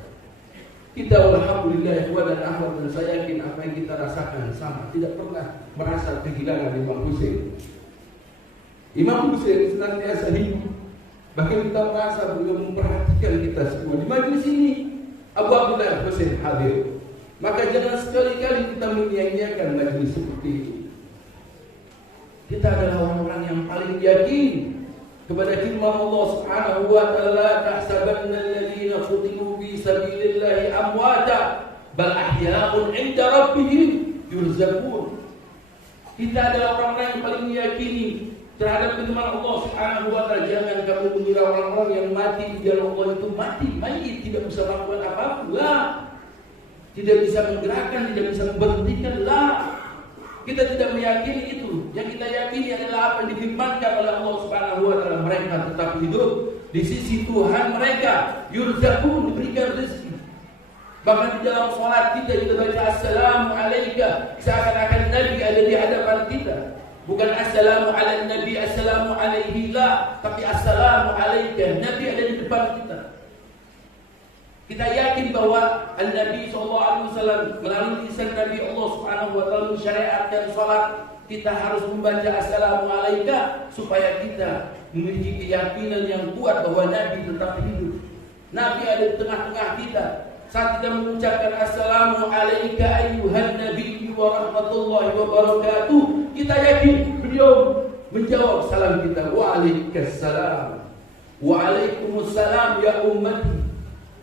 Kita alhamdulillah dan akhwat, dan saya yakin apa yang kita rasakan sama, tidak pernah merasa kehilangan Imam Husain. Imam Husain senantiasa hidup, bahkan kita merasa beliau memperhatikan kita semua. Di majelis ini Abu Abdullah Husain hadir, maka jangan sekali-kali kita menyia-nyiakan majelis seperti ini. Kita adalah orang-orang yang paling yakin kepada firman Allah Subhanahu wa taala, tahsabanna alladziina qutilu fi sabilillahi amwata bal ahya'un 'inda rabbihim yurzaqun. Kita adalah orang-orang yang paling meyakini terhadap firman Allah Subhanahu wa taala, jangan kamu mengira orang-orang yang mati di jalan Allah itu mati, mayit, tidak bisa melakukan apa-apa. Lah. Tidak bisa menggerakkan, tidak bisa memberhentikan. Lah. Kita tidak meyakini itu. Yang kita yakini adalah apa yang difirmankan oleh Allah Subhanahu wa taala, mereka tetap hidup di sisi Tuhan mereka, yurzaqun, diberikan rezeki. Bahkan di dalam sholat kita baca assalamu alayka, seakan-akan Nabi ada di hadapan kita. Bukan assalamu ala nabi, assalamu alaihi la, tapi assalamu alayka, Nabi ada di depan kita. Kita yakin bahwa Nabi SAW melalui lisan Nabi Allah Subhanahu wa taala mensyariatkan salat, kita harus membaca assalamu alayka supaya kita memiliki keyakinan yang kuat bahwa Nabi tetap hidup. Nabi ada di tengah-tengah kita. Saat kita mengucapkan assalamu alayka ayyuhan nabi wa rahmatullahi wa barakatuh, kita yakin beliau menjawab salam kita, wa alaikassalam wa alaikumussalam ya ummati.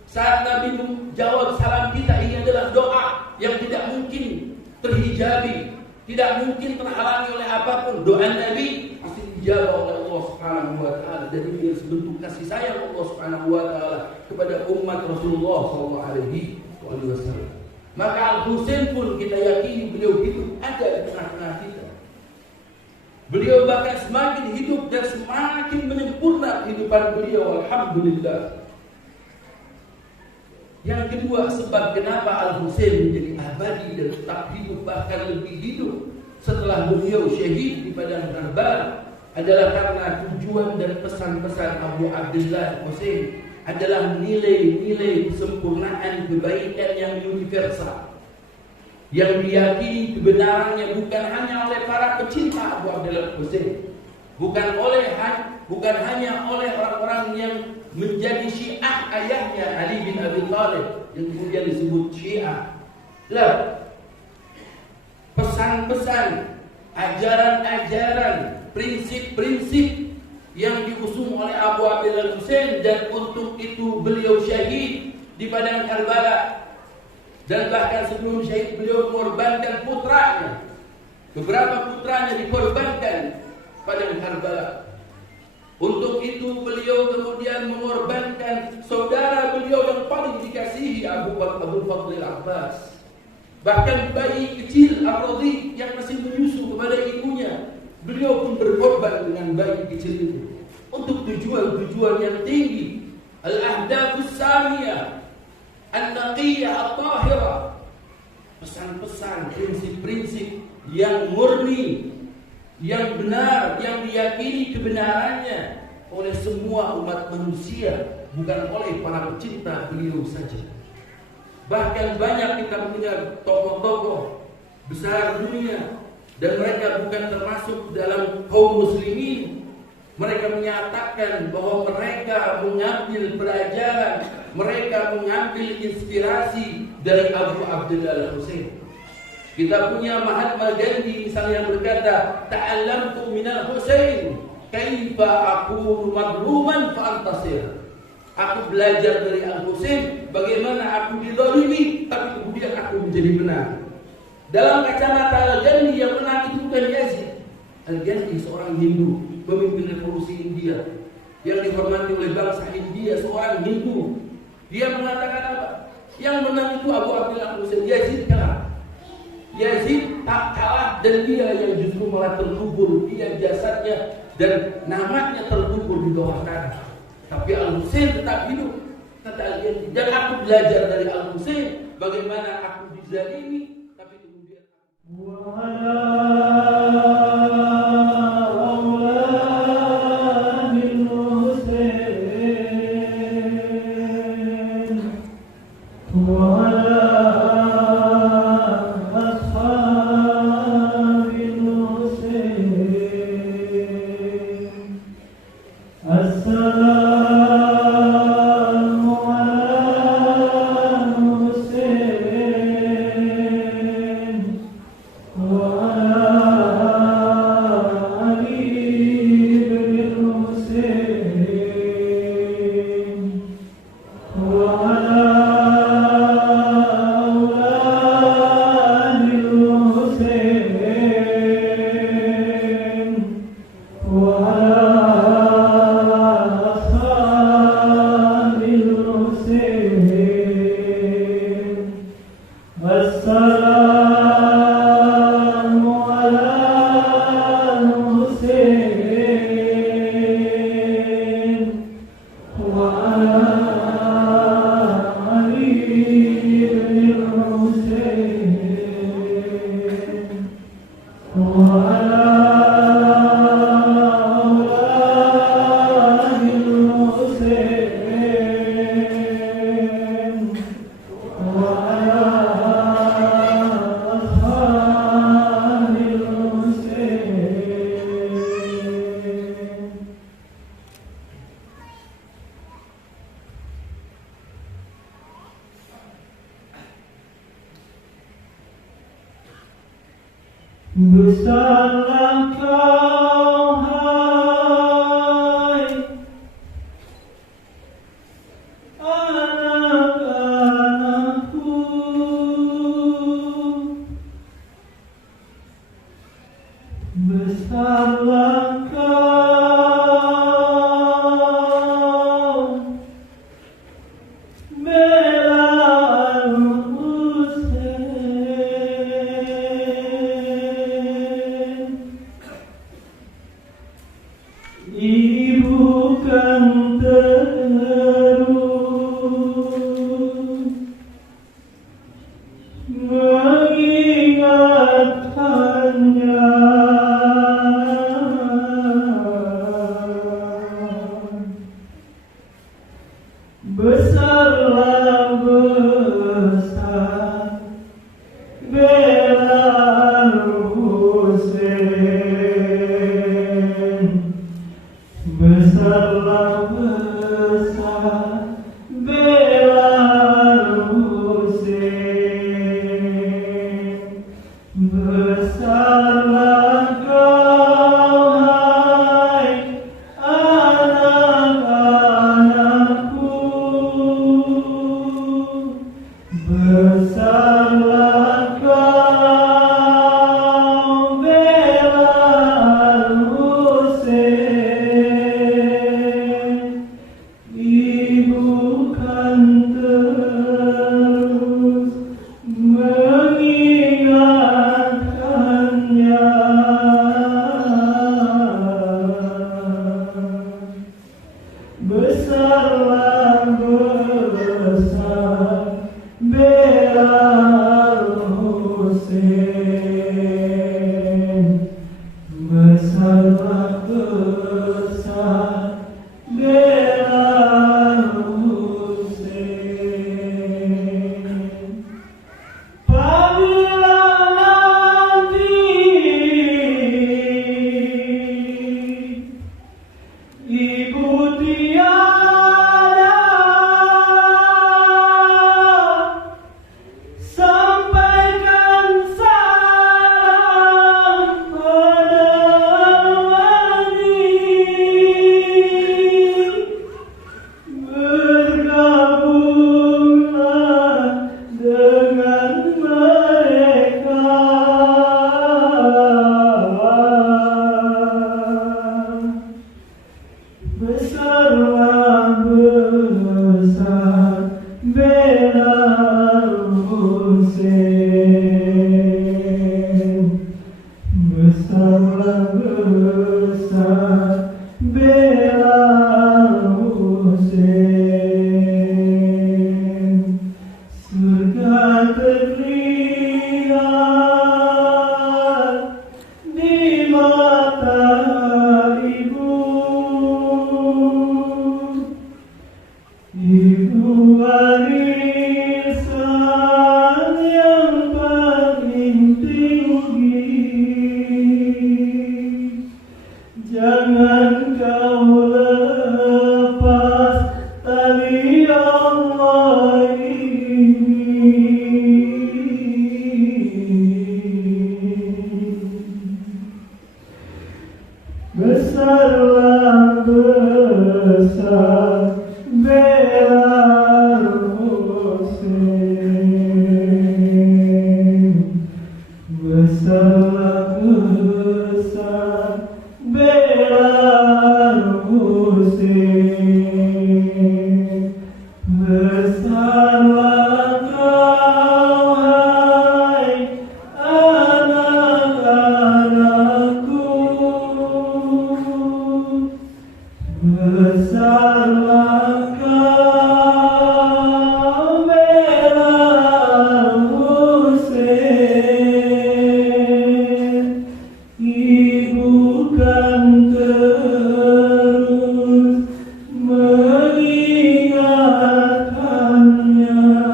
Saat Nabi menjawab salam kita, ini adalah doa yang tidak mungkin terhijabi, tidak mungkin terhalangi oleh apapun. Doa Nabi pasti dijawab oleh Allah Subhanahu wa taala, dan ini sebentuk kasih sayang Allah Subhanahu wa taala kepada umat Rasulullah sallallahu alaihi wasallam. Maka Al-Husain pun kita yakini beliau hidup ada di tengah-tengah kita. Beliau bahkan semakin hidup dan semakin menyempurna kehidupan beliau, alhamdulillah. Yang kedua, sebab kenapa Al-Husain menjadi abadi dan tetap hidup, bahkan lebih hidup setelah beliau syahid di padang Karbala, adalah karena tujuan dan pesan-pesan Abu Abdullah Husain adalah nilai-nilai kesempurnaan kebaikan yang universal, yang diyakini kebenarannya bukan hanya oleh para pecinta Abu Abdullah Husain, bukan hanya oleh orang-orang yang menjadi Syiah ayahnya Ali bin Abi Thalib yang kemudian disebut Syiah. Lah, pesan-pesan, ajaran-ajaran, prinsip-prinsip yang diusung oleh Abu Abdullah Husain, dan untuk itu beliau syahid di padang Karbala. Dan bahkan sebelum syahid beliau mengorbankan putranya. Beberapa putranya dikorbankan padang Karbala. Untuk itu beliau kemudian mengorbankan saudara beliau yang paling dikasihi, Abu Fadl Abbas. Bahkan bayi kecil Ar-Radhi yang masih menyusu kepada ibunya, beliau pun berkorban dengan bayi kecil itu untuk tujuan-tujuan yang tinggi. Al-Ahdafus Samiyah, An-Naqiyah At-Tahirah, pesan-pesan, prinsip-prinsip yang murni, yang benar, yang diyakini kebenarannya oleh semua umat manusia, bukan oleh para pecinta beliau saja. Bahkan banyak kita mendengar tokoh-tokoh besar dunia, dan mereka bukan termasuk dalam kaum muslimin. Mereka menyatakan bahwa mereka mengambil pelajaran, mereka mengambil inspirasi dari Abu Abdullah Husain. Kita punya Mahatma Gandhi misalnya yang berkata, ta'allamtu minal Husain kaifa aqulu madluman fa antasir. Aku belajar dari Al-Husain bagaimana aku dizalimi tapi kemudian aku menjadi benar. Dalam kacamata Al-Gandhi yang menang itu bukan Yazid. Al-Gandhi seorang Hindu, pemimpin revolusi India yang dihormati oleh bangsa India, seorang Hindu. Dia mengatakan apa? Yang menang itu Abu Abdullah Husain. Yazid kalah. Yazid tak kalah, dan dia yang justru malah terkubur, dia jasadnya dan namanya terkubur di bawah tanah. Tapi Al-Husain tetap hidup, kata Al-Gandhi. Dan aku belajar dari Al-Husain bagaimana aku dizalimi, tapi kemudian Besarlah kau hai anak-anakku, besarlah kau bela Al-Husain. Ibu kan terus mengingatkannya. Besarlah besar bela Al-Husain. Besarlah besar bela Al-Husain. Besarlah kau hai anak-anakku, besarlah kau bela Al-Husain. Ibu kan terus mengingatkannya. Besarlah besar bela Al-Husain. Besarlah besar bela Al-Husain. Apabila nanti ibu tiada, sampaikan salam pada Al-Wali. Bergabunglah dengan mereka. Besarlah besar bela Al-Husain. Besarlah besar bela Al-Husain. Surga terlihat di mata ibu. Ibu warisan yang paling tinggi. Jangan kau lepas tali Allah ini. Besarlah besar bela Al-Husain. Besarlah besar bela Al-Husain. Besarlah kau hai anak-anakku, besarlah kau bela Al-Husain. Ibu kan terus mengingatkannya.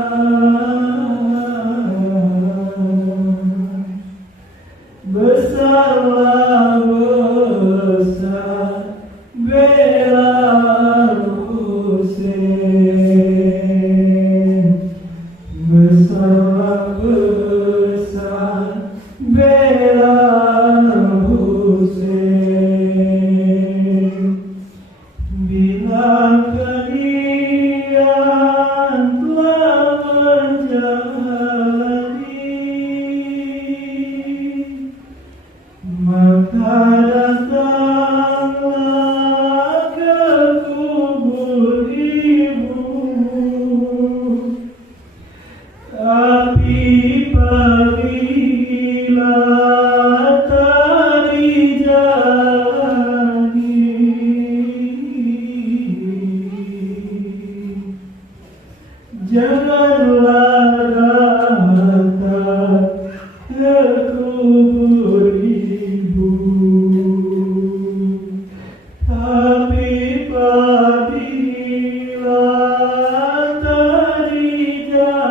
Janganlah datang ke kubur ibu, tapi apabila tak dijalani,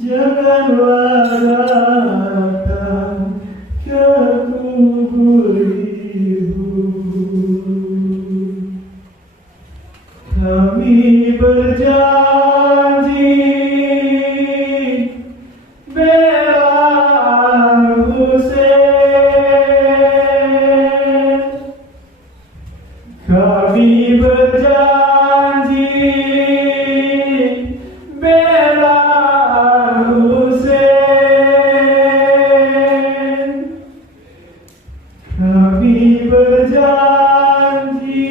janganlah datang ke kubur ibu. Kami berjanji bela Al-Husain. Kami berjanji bela Al-Husain. Kami berjanji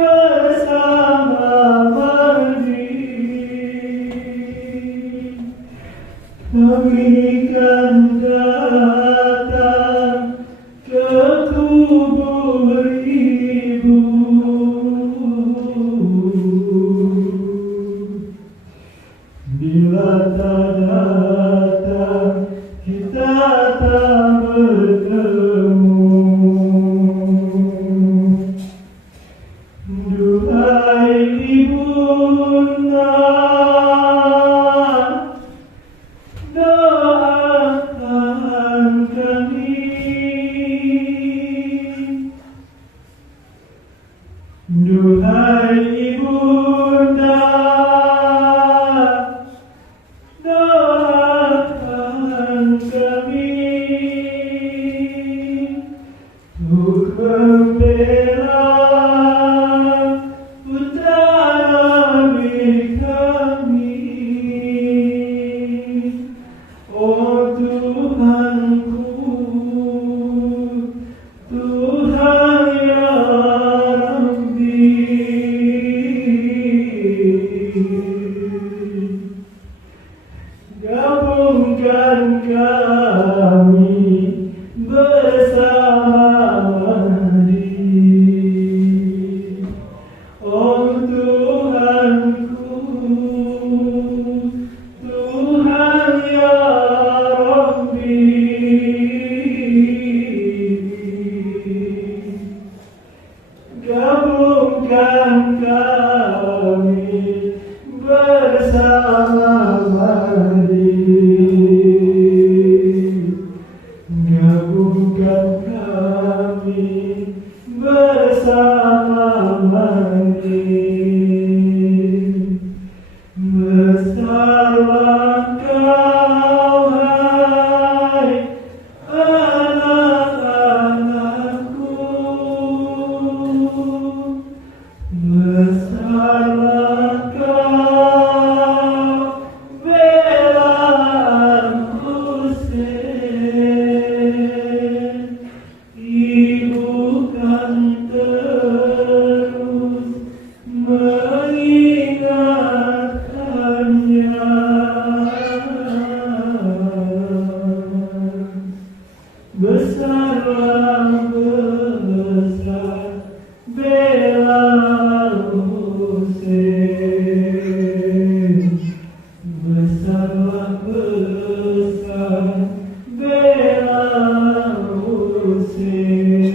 bersama Mahdi. Kami kan datang ke kubur ibu. Bila tak datang, kita tak bertemu. Duhai ibunda, doakan kami. Duhai ibunda, doakan kami untuk membela putra Nabi kami. Oh Tuhanku, Tuhan ya Rabbi, gabungkan kami bersama Mahdi. Oh Tuhanku, Tuhan ya Rabbi, gabungkan kami bersama Mahdi. Gabungkan kami bersama Mahdi. Besarlah kau hai anak-anakku, besarlah kau bela Al-Husain. Ibu kan terus mengingatkannya. Besarlah besar bela Al-Husain. Besarlah besar bela Al-Husain.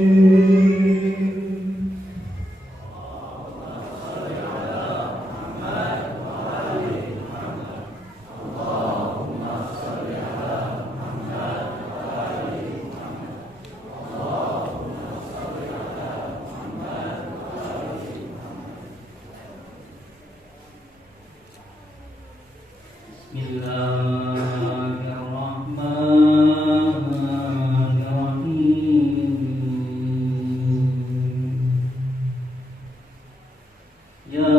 Bismillahirrahmanirrahim. Ya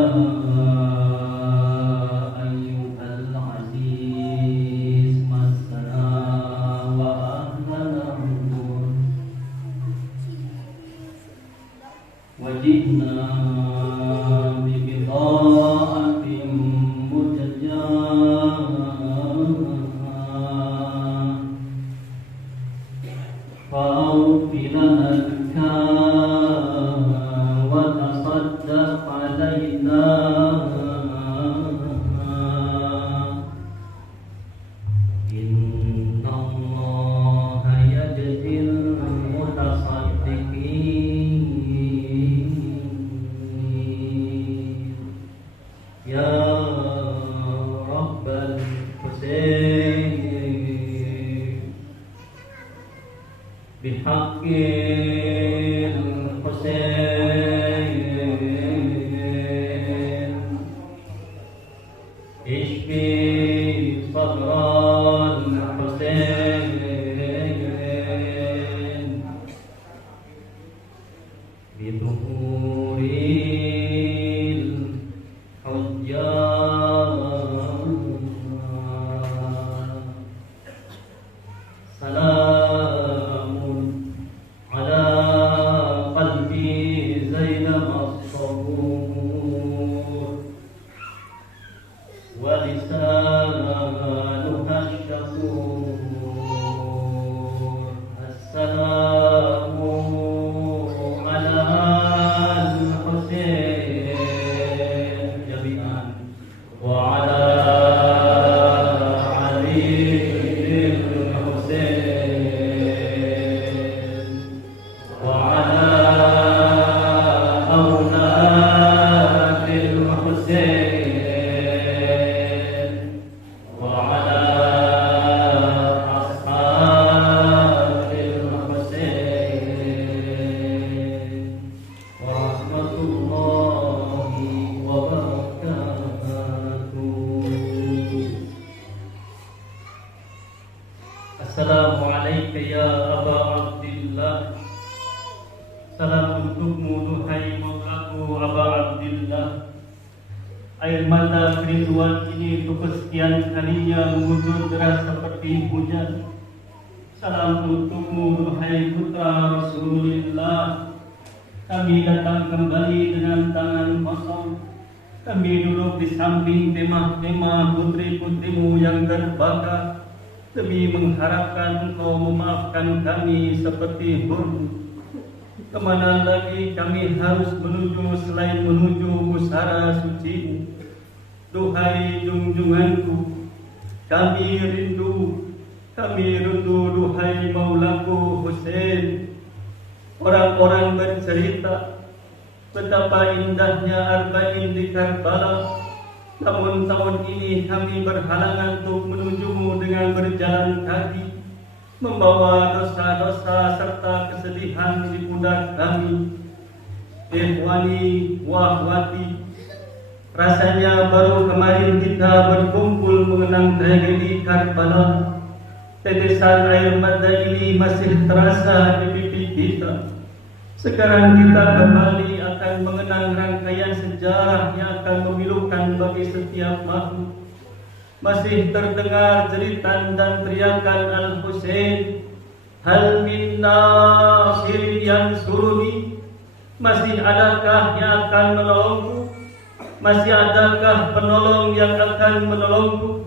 ayyuhal aziz masana wa ahlan wajibna bibidaatin mutajjah fa'awfilana الحسين اشفي صدر الحسين بظهور الحجاج سلام على قلب زينب الصبور ولسانها الشكور السلام على الحسين جميعا وعلى علي الحسين وعلى أولاد الحسين وعلى أصحاب الحسين ورحمة الله وبركاته. Assalamu alayka ya Aba Abdillah. Salam untukmu duhai maulaku Aba Abdillah. Air mata kerinduan ini untuk kesekian kalinya mengucur deras seperti hujan. Salam untukmu duhai putra Rasulullah. Kami datang kembali dengan tangan kosong. Kami duduk di samping kemah-kemah putri-putrimu yang terbakar demi mengharapkan Engkau memaafkan kami seperti dulu. Kemana lagi kami harus menuju selain menuju pusara suci? Duhai junjunganku, kami rindu duhai maulaku Husain. Orang-orang bercerita betapa indahnya Arba'in di Karbala. Namun tahun ini kami berhalangan untuk menujumu dengan berjalan kaki, membawa dosa-dosa serta kesedihan di pundak kami. Ikhwani wa akhwati, rasanya baru kemarin kita berkumpul mengenang tragedi Karbala. Tetesan air mata ini masih terasa di pipi kita. Sekarang kita kembali akan mengenang rangkaian sejarah yang akan memilukan bagi setiap makhluk. Masih terdengar jeritan dan teriakan Al-Husain, hal min nasirin yansuruni? Masih adakah yang akan menolongku? Masih adakah penolong yang akan menolongku?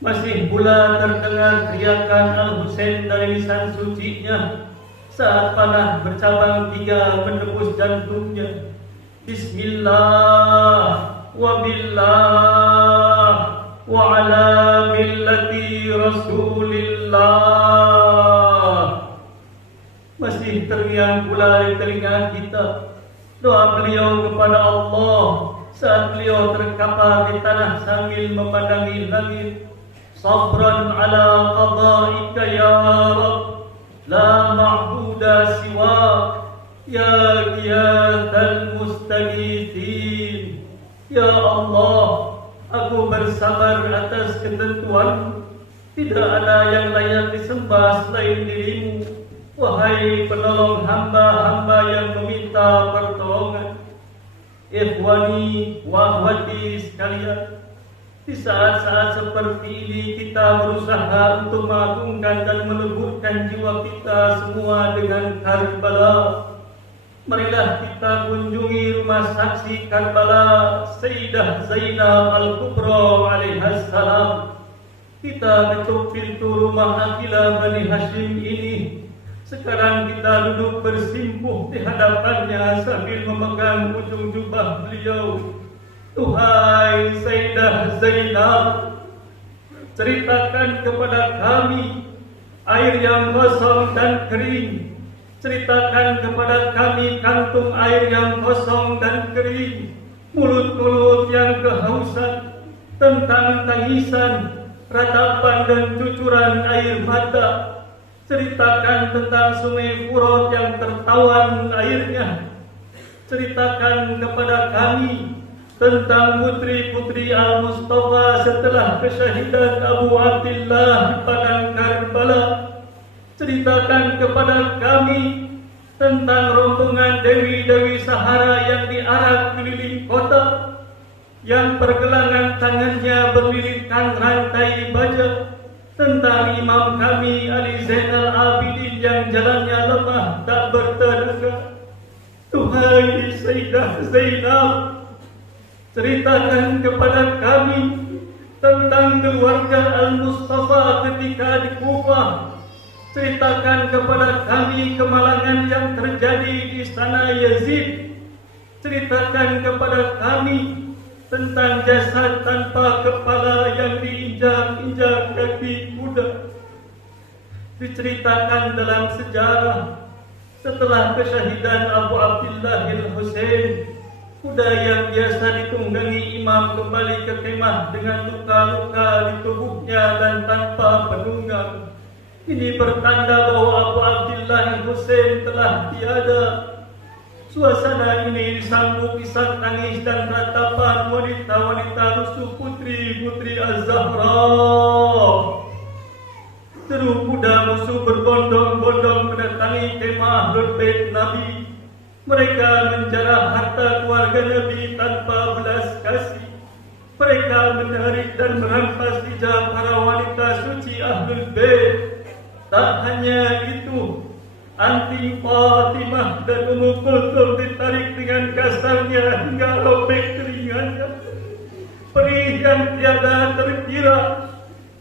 Masih pula terdengar teriakan Al-Husain dari lisan sucinya saat panah bercabang 3 menembus jantungnya. Bismillah wa billah wa ala millati Rasulillah. Masih terngiang pula di telinga kita doa beliau kepada Allah saat beliau terkapar di tanah sambil memandangi langit. Sabran ala qada'ika ya Rabb, la ma'buda siwak, ya qiyatal mustaghithin. Ya Allah, aku bersabar atas ketentuan. Tidak ada yang layak disembah selain dirimu, wahai penolong hamba-hamba yang meminta pertolongan. Ikhwani wa akhwati sekalian, di saat-saat seperti ini kita berusaha untuk mengagungkan dan meleburkan jiwa kita semua dengan Karbala. Marilah kita kunjungi rumah saksi Karbala, Sayyidah Zainab Al-Kubra alaihassalam. Kita ketuk pintu rumah Aqilah Bani Hashim ini. Sekarang kita duduk bersimpuh di hadapannya sambil memegang ujung jubah beliau. Tuhai Sayyidah Zainab, ceritakan kepada kami air yang kosong dan kering. Ceritakan kepada kami kantung air yang kosong dan kering, mulut-mulut yang kehausan, tentang tangisan, ratapan dan cucuran air mata. Ceritakan tentang sungai Furat yang tertawan airnya. Ceritakan kepada kami tentang putri-putri Al-Mustafa setelah kesyahidan Abu Abdillah di padang Karbala. Ceritakan kepada kami tentang rombongan dewi-dewi Sahara yang diarak keliling kota, yang pergelangan tangannya berlilitkan rantai baja. Tentang imam kami Ali Zainal Abidin yang jalannya lemah tak bertenaga. Tuhai Sayyidah Zainab, ceritakan kepada kami tentang keluarga Al-Mustafa ketika di Kufah. Ceritakan kepada kami kemalangan yang terjadi di istana Yazid. Ceritakan kepada kami tentang jasad tanpa kepala yang diinjak-injak kaki kuda. Diceritakan dalam sejarah setelah kesyahidan Abu Abdillah al-Husain, kuda yang biasa ditunggangi imam kembali ke kemah dengan luka-luka di tubuhnya dan tanpa penunggang. Ini bertanda bahwa Abu Abdillah al-Husain telah tiada. Suasana ini disambut isak tangis dan ratapan wanita-wanita rusuh putri-putri Az-Zahra. Seru kuda musuh berbondong-bondong mendatangi kemah Ahlul Bait Nabi. Mereka menjarah harta keluarga Nabi tanpa belas kasih. Mereka menarik dan merampas hijab para wanita suci Ahlul Bait. Tak hanya itu, anting Fatimah dan Ummu Kulthum ditarik dengan kasarnya hingga robek telinganya. Perih yang tiada terkira,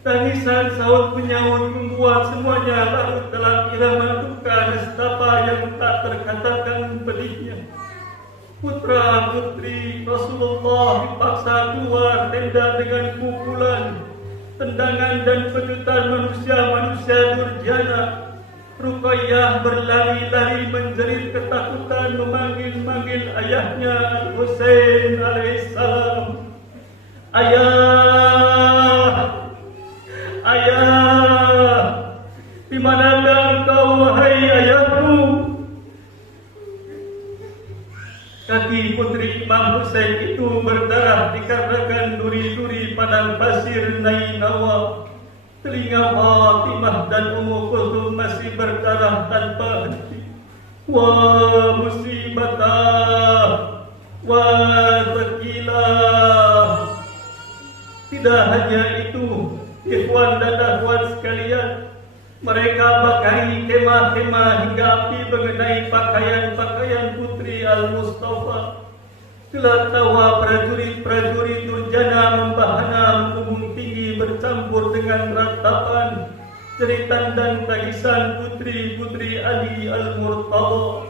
tangisan saut menyaut membuat semuanya larut dalam irama duka nestapa yang tak terkatakan pedihnya. Putra putri Rasulullah dipaksa keluar tenda dengan pukulan, tendangan dan pejutan manusia-manusia durjana. Ruqayyah berlari-lari menjerit ketakutan memanggil-manggil ayahnya Al-Husain alaihissalam. Ayah, ayah, di manakah engkau wahai ayahku? Kaki putri Imam Husain itu berdarah dikarenakan duri-duri padang pasir Nainawa. Telinga Fatimah dan Ummu Kulthum masih berdarah tanpa henti. Wa musibatah, wa thaqilah. Tidak hanya itu, ikhwan dan akhwat sekalian, mereka bakari kemah-kemah hingga api mengenai pakaian-pakaian putri Al-Mustafa. Gelak tawa prajurit-prajurit durjana membahana menghubung tinggi bercampur dengan ratapan, jeritan dan tangisan putri-putri Ali Al-Murtada.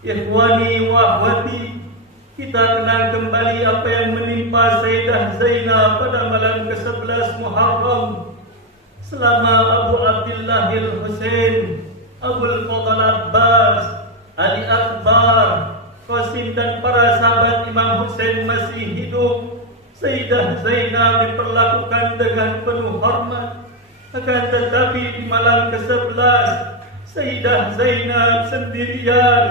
Ikhwani wa akhwati, kita kenang kembali apa yang menimpa Sayyidah Zainab pada malam ke-11 Muharram. Selama Abu Abdillah al-Husain, Abul Fadl Abbas, Ali Akbar, Qasim dan para sahabat Imam Husain masih hidup, Sayyidah Zainab diperlakukan dengan penuh hormat. Akan tetapi di malam ke-11, Sayyidah Zainab sendirian.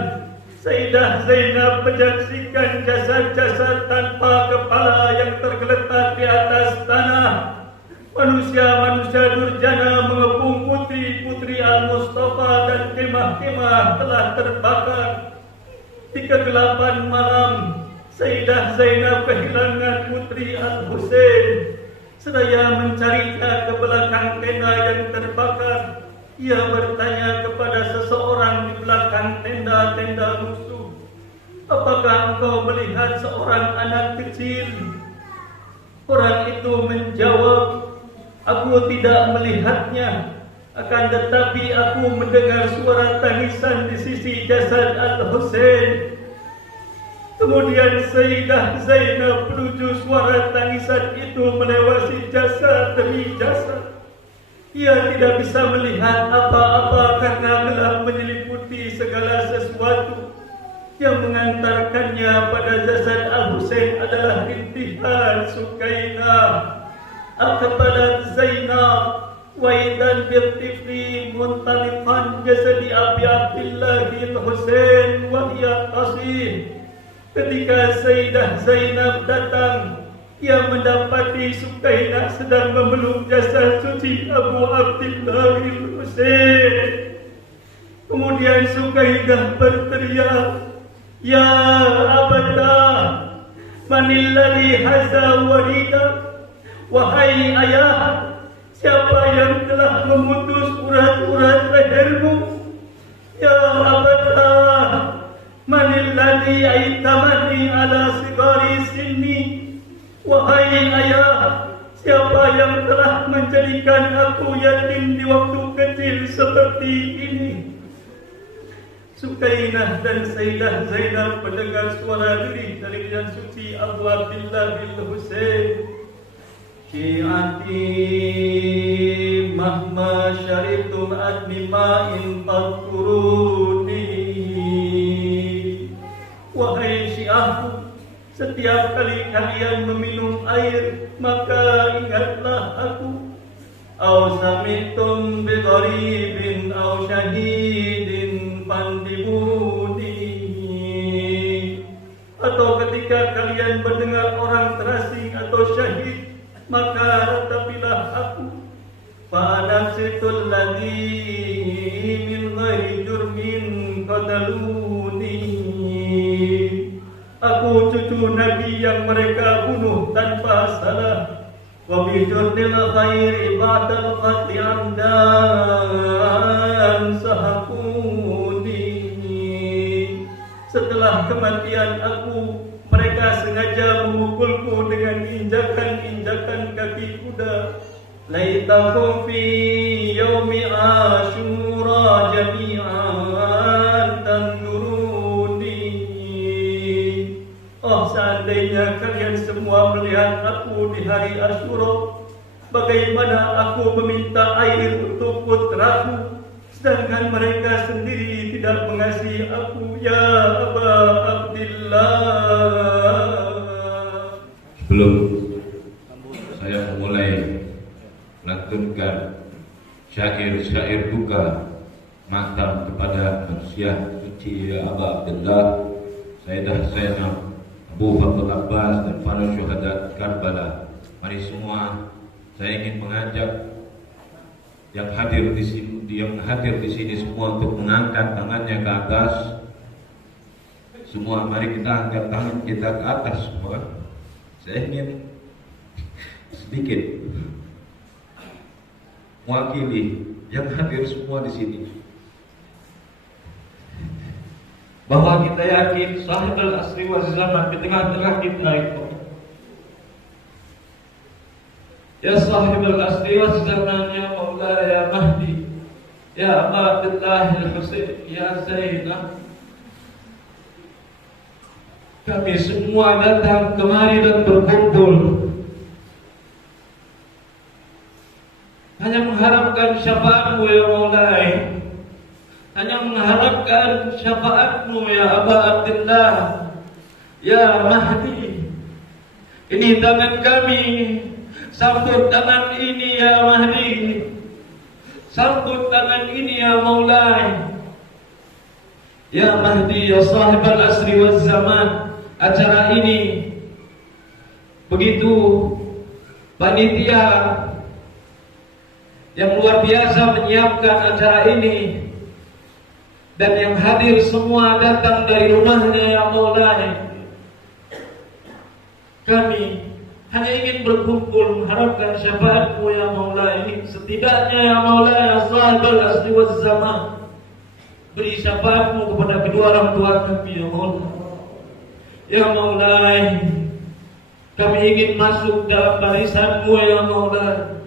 Sayyidah Zainab menyaksikan jasad-jasad tanpa kepala yang tergeletak di atas tanah. Manusia-manusia durjana mengepung putri-putri Al-Mustafa dan kemah-kemah telah terbakar. Di kegelapan malam, Sayyidah Zainab kehilangan putri Al-Husain. Seraya mencarinya ke belakang tenda yang terbakar, ia bertanya kepada seseorang di belakang tenda-tenda musuh, "Apakah engkau melihat seorang anak kecil?" Orang itu menjawab, "Aku tidak melihatnya, akan tetapi aku mendengar suara tangisan di sisi jasad Al-Husain." Kemudian Sayyidah Zainab menuju suara tangisan itu melewati jasad demi jasad. Ia tidak bisa melihat apa-apa karena gelap menyelimuti segala sesuatu. Yang mengantarkannya pada jasad Al-Husain adalah rintihan Sukainah. Aqbalat Zainab وإذا بالطفل منطلقا جسد أبي عبد الله الحسين وهي تصيح. Ketika Sayyidah Zainab datang, ia mendapati Sukainah sedang memeluk jasad suci Abu Abdillah al-Husain. Kemudian Sukainah berteriak, "Ya Abadah, manilladhi haza warida?" Wahai ayah, siapa yang telah memutus urat-urat lehermu? Ya Abadah, manilladhi aitamani ala sigari sinni? Wahai ayah, siapa yang telah menjadikan aku yatim di waktu kecil seperti ini? Sukainah dan Sayyidah Zainab mendengar suara diri dari yang suci Abu Abdillah al-Husain. Syi'ati mahma syaritum admi ma'in tadkuruni. Wahai Syiahku, setiap kali kalian meminum air, maka ingatlah aku. Aw sami'tum bi gharibin aw syahidin fandibuni. Atau ketika kalian mendengar orang terasing atau syahid, maka ratapilah aku. Fa'anafsitul ladhi min ghairi jurmin qadaluni. Aku cucu Nabi yang mereka bunuh tanpa salah. Wa bi jurnil khairi ba'dal qatli amdan sahakuni. Setelah kematian aku, mereka sengaja memukulku dengan injakan-injakan kaki kuda. Laitakum fi yaumi Asyura jami'an tanuruni. Oh, seandainya kalian semua melihat aku di hari Asyura, bagaimana aku meminta air untuk putraku, sedangkan mereka sendiri tidak mengasihi aku, ya Aba Abdillah. Sebelum saya mulai melantunkan syair-syair duka matam kepada manusia suci Aba Abdillah, Sayyidah Zainab, Abu Fadl Abbas dan para syuhada Karbala, mari semua saya ingin mengajak yang hadir di sini semua untuk mengangkat tangannya ke atas. Semua mari kita angkat tangan kita ke atas semua. Saya ingin sedikit mewakili yang hadir semua di sini, bahwa kita yakin sahib al-asri wa zaman di tengah-tengah kita itu. Ya sahib al-asri wa zaman, ya Maula, ya Mahdi, ya Abu Abdillah al-Husain, ya Zainab. Kami semua datang kemari dan berkumpul hanya mengharapkan syafaatmu ya Maulai, hanya mengharapkan syafaatmu ya Abu Abdillah, ya Mahdi. Ini tangan kami, sambut tangan ini ya Mahdi, sambut tangan ini ya Maulai, ya Mahdi, ya sahib al-asri wal zaman. Acara ini begitu panitia yang luar biasa menyiapkan acara ini, dan yang hadir semua datang dari rumahnya ya Maulana. Kami hanya ingin berkumpul mengharapkan syafaatmu ya Maulana. Ini setidaknya ya Maulana, ya sahibul asli wal zaman, beri syafaatmu kepada kedua orang tua kami ya Maulana. Ya Maulana, kami ingin masuk dalam barisanmu ya Maulana,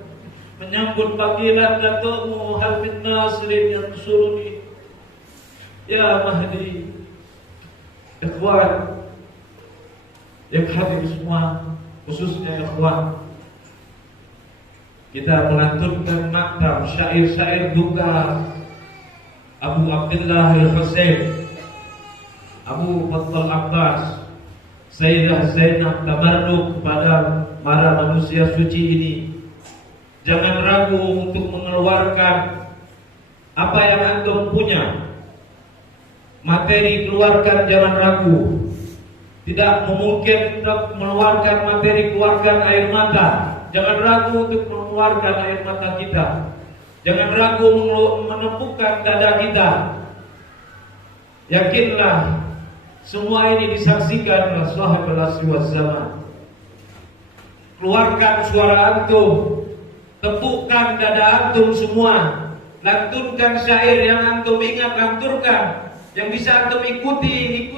menyambut panggilan datukmu Habib Nasrin yang suruni. Ya Mahdi, ikhwan yang hadir semua, khususnya ikhwan, kita melantunkan maktam syair-syair duka Abu Abdillah al-Husain, Abu Fadl Abbas, Sayyidah Zainab, tabarruk kepada para manusia suci ini. Jangan ragu untuk mengeluarkan apa yang antum punya. Materi keluarkan, jangan ragu. Tidak memungkinkan untuk mengeluarkan materi, keluarkan air mata. Jangan ragu untuk mengeluarkan air mata kita. Jangan ragu menepukkan dada kita. Yakinlah semua ini disaksikan oleh Sahibul Asri wal Zaman. Keluarkan suara antum, tepukkan dada antum semua, lantunkan syair yang antum ingat, lanturkan. Yang bisa antum ikuti.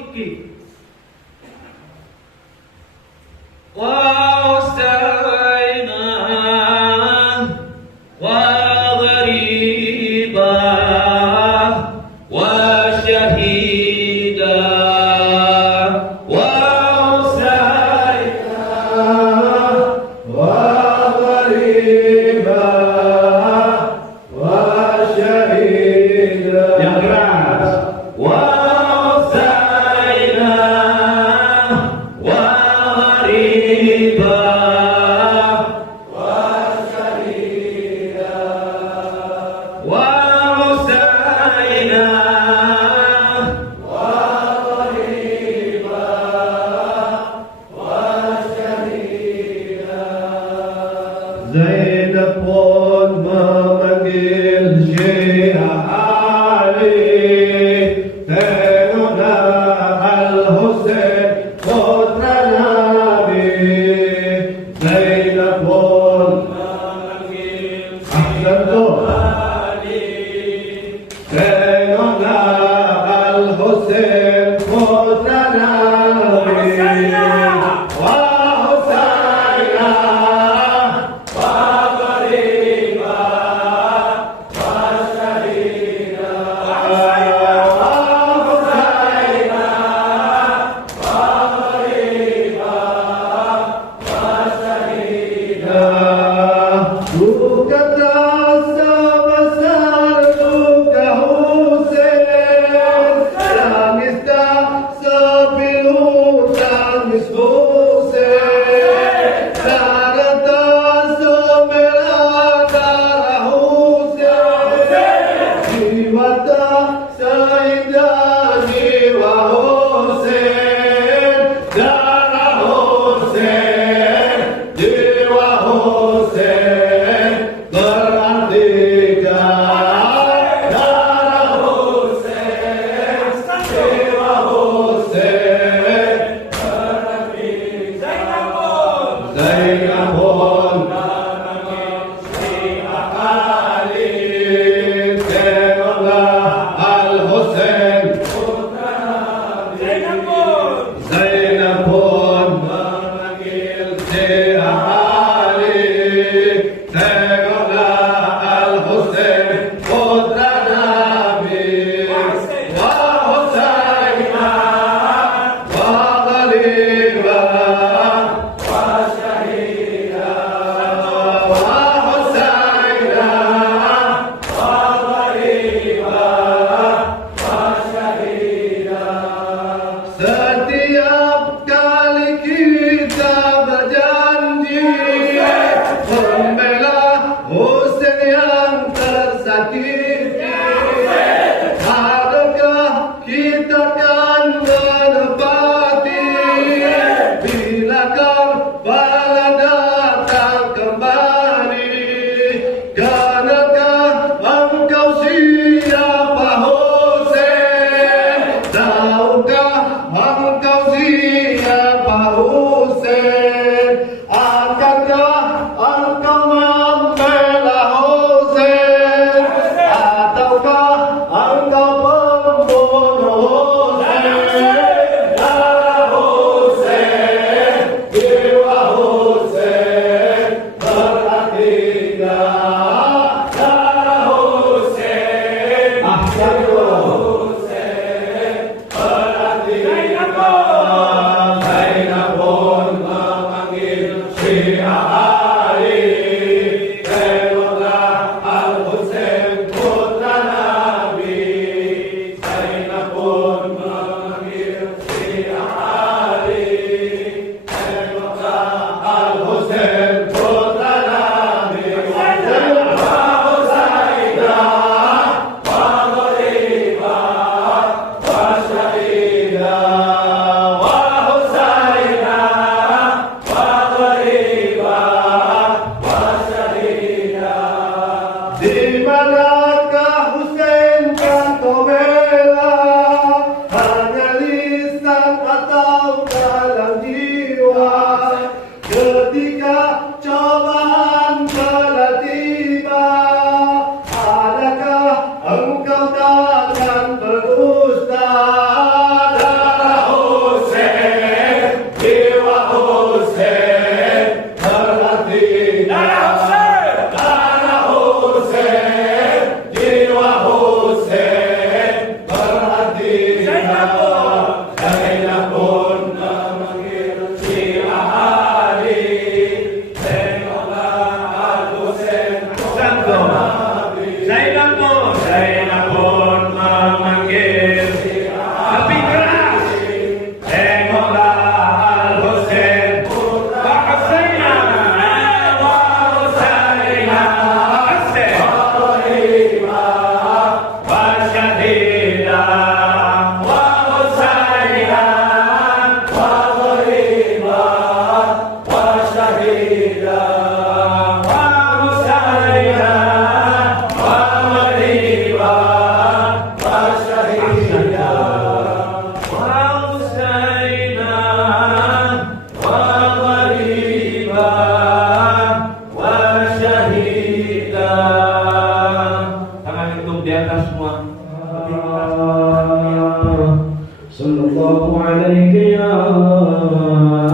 Wa usaina wa ghariba wa syahida wa usaina wa ghariba wa syahida. Yang keras. Wa usaina wa ghariba wa syahida wa usaina wa ghariba wa syahida. Zainab pun memanggil Syekh Ali, Sayyidina Al-Husain putra Nabi. Zainab pun memanggil Syekh Ali, Sayyidina Al-Husain putra Nabi. Wa Husaina wa ghariba wa syahida wa Husaina wa ghariba wa syahida. Duka terasa besar duka Husain, tangis tak sepilu tangis Husain, darah tak semerah darah Husain, jiwa tak seindah jiwa Husain, darah Husain, jiwa Husain berartikan darah Husain, jiwa Husain berartikan. Zainab pun memanggil Syekh Ali, Sayyidina Al-Husain putra Nabi. Zainab pun memanggil Syekh Ali, Sayyidina Al-Husain putra Nabi. Wa Husaina wa ghariba wa syahida wa Husaina wa ghariba wa syahida. Setiap kali kita berjanji membela Husain yang tersakiti, adakah kita akan menepati bila Karbala datang kembali? Karenakah engkau siapa Husain? Tahukah engkau siapa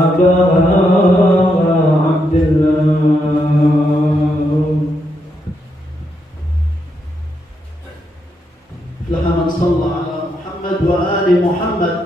أبا عبد الله. لمن صلى على محمد وآل محمد.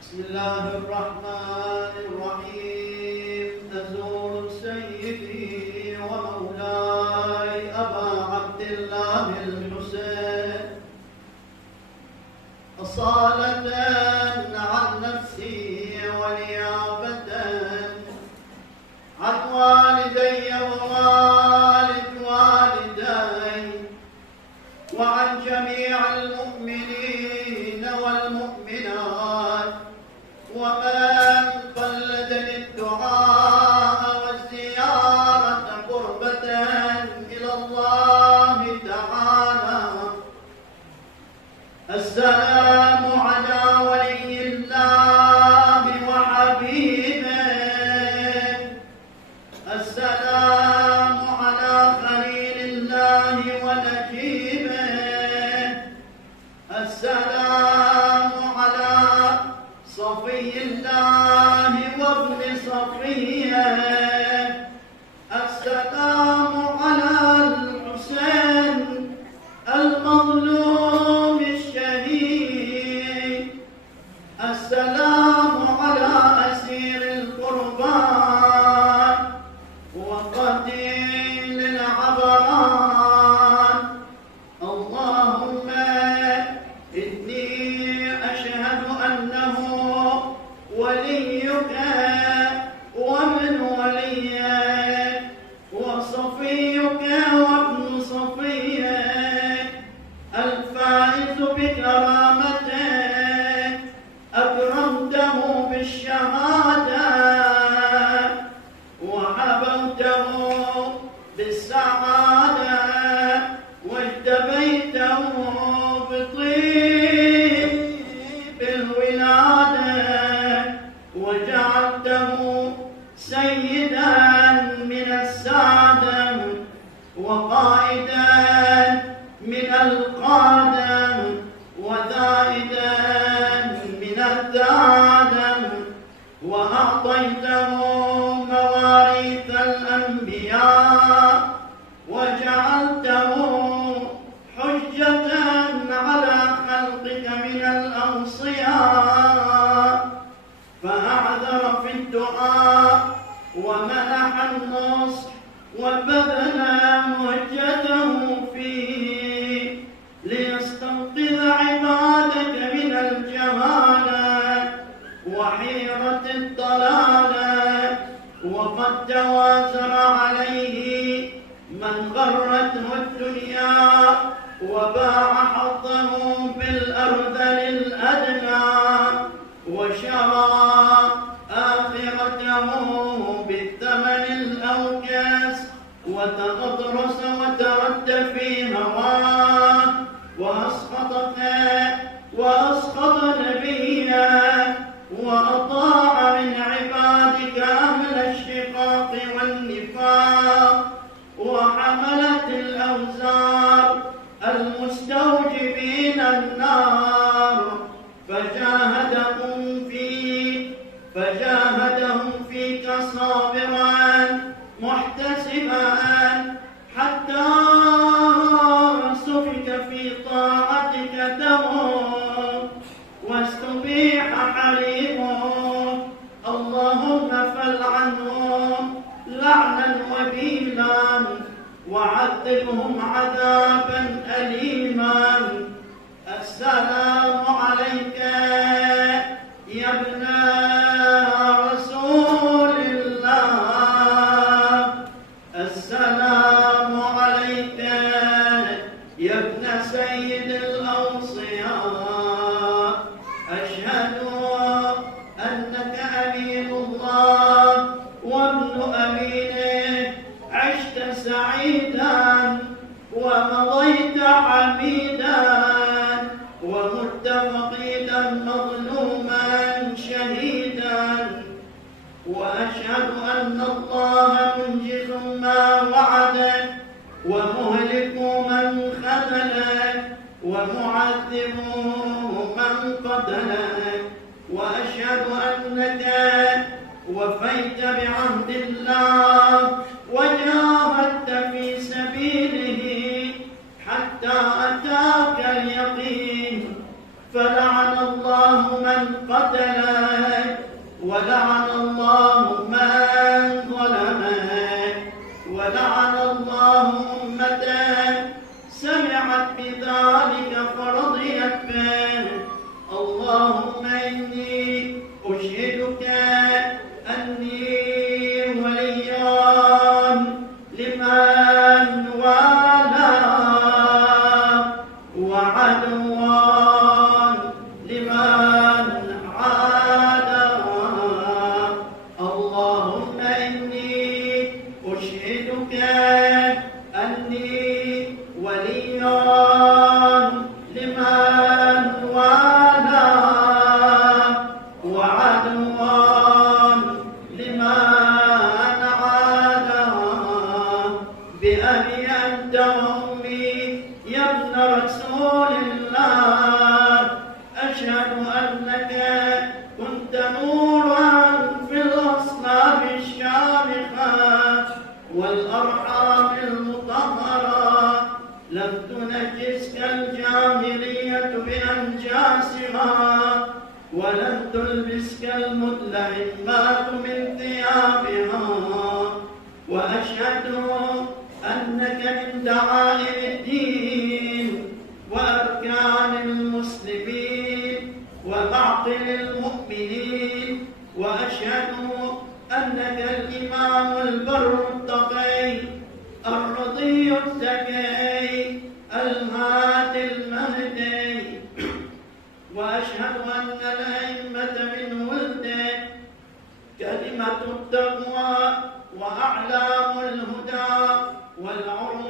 بسم الله الرحمن الرحيم. أزور سيدي ومولاي أبا عبد الله الحسين أصالة عن نفسي ونيابة عن والدي ووالد والدي وعن جميع المؤمنين والمؤمنات ومن قلدني الدعاء والزيارة قربة إلى الله تعالى. السلام على ولي الله وحبيبه. السلام على خليل الله ونجيبه. السلام على صفي الله وابن صفيه. السلام على الحسين المظلوم الشهيد. السلام على أسير القربان وقتيل العبرات. اللهم إني أشهد أنه وليك وابن وليك وصفيك وابن صفيك الفائز بكرامتك أكرمته بالشهادة وحبوته بالسعادة واجتبيته بطيب الولادة وجعلته سيدا من السادة وقائدا من القادم وذائدا من الدادم وأعطيته مواريث الأنبياء وجعلته حجة على خلقك من الأوصياء فأعذر في الدعاء ومنح النصح وبذل مهجته فيه ليستنقذ عبادك من الجهالة وحيرة الضلالة. وقد توازر عليه من غرته الدنيا وباع حظه بالأرذل الأدنى وشرى آخرته بالثمن الأوكس وتغطرس وترد في هواه وأسقط نبيا وأطاع من عبادك أهل الشقاق والنفاق وحملت الأوزار المستوجبين النار فجاهدهم فيك صابرا محتسبا حتى سفك في طاعتك دمه واستبيح حريمه. اللهم فلعنهم لعنا وبيلا وعذبهم عذابا أليما. السلام عليك يا ابن رسول الله. السلام عليك يا ابن سيد الأوصياء. أشهد أنك أمين الله وابن أمينه. عشت سعيدا ومضيت حميدا ومت قتل وأشهد أنك وفيت بعهد الله وجاهدت في سبيله حتى أتاك اليقين، فلعن الله من قتلك ولعن الله من ظلمك، ولعن الله أمتك سمعت بذلك فرضيت به. اللهم إني أشهدك أني ولي لمن والاه وعدو لمن عاداه. اللهم إني أشهدك أني ولي لمن والاه وعدو لمن عاداه. بأبي أنت وأمي يا ابن رسول الله، أشهد أنك كنت نورا في الأصلاب الشامخة والأرحام المطهرة، لم تنجسك الجاهلية بأنجاسها، ولم تلبسك المتلهمات من ثيابها. وأشهد أنك من دعائم الدين وأركان المسلمين ومعقل المؤمنين. وأشهد أنك الإمام البر التقي الرضي الزكي الهادي المهدي. وأشهد أن الأئمة من ولده كلمة التقوى وأعلام الهدى والعروة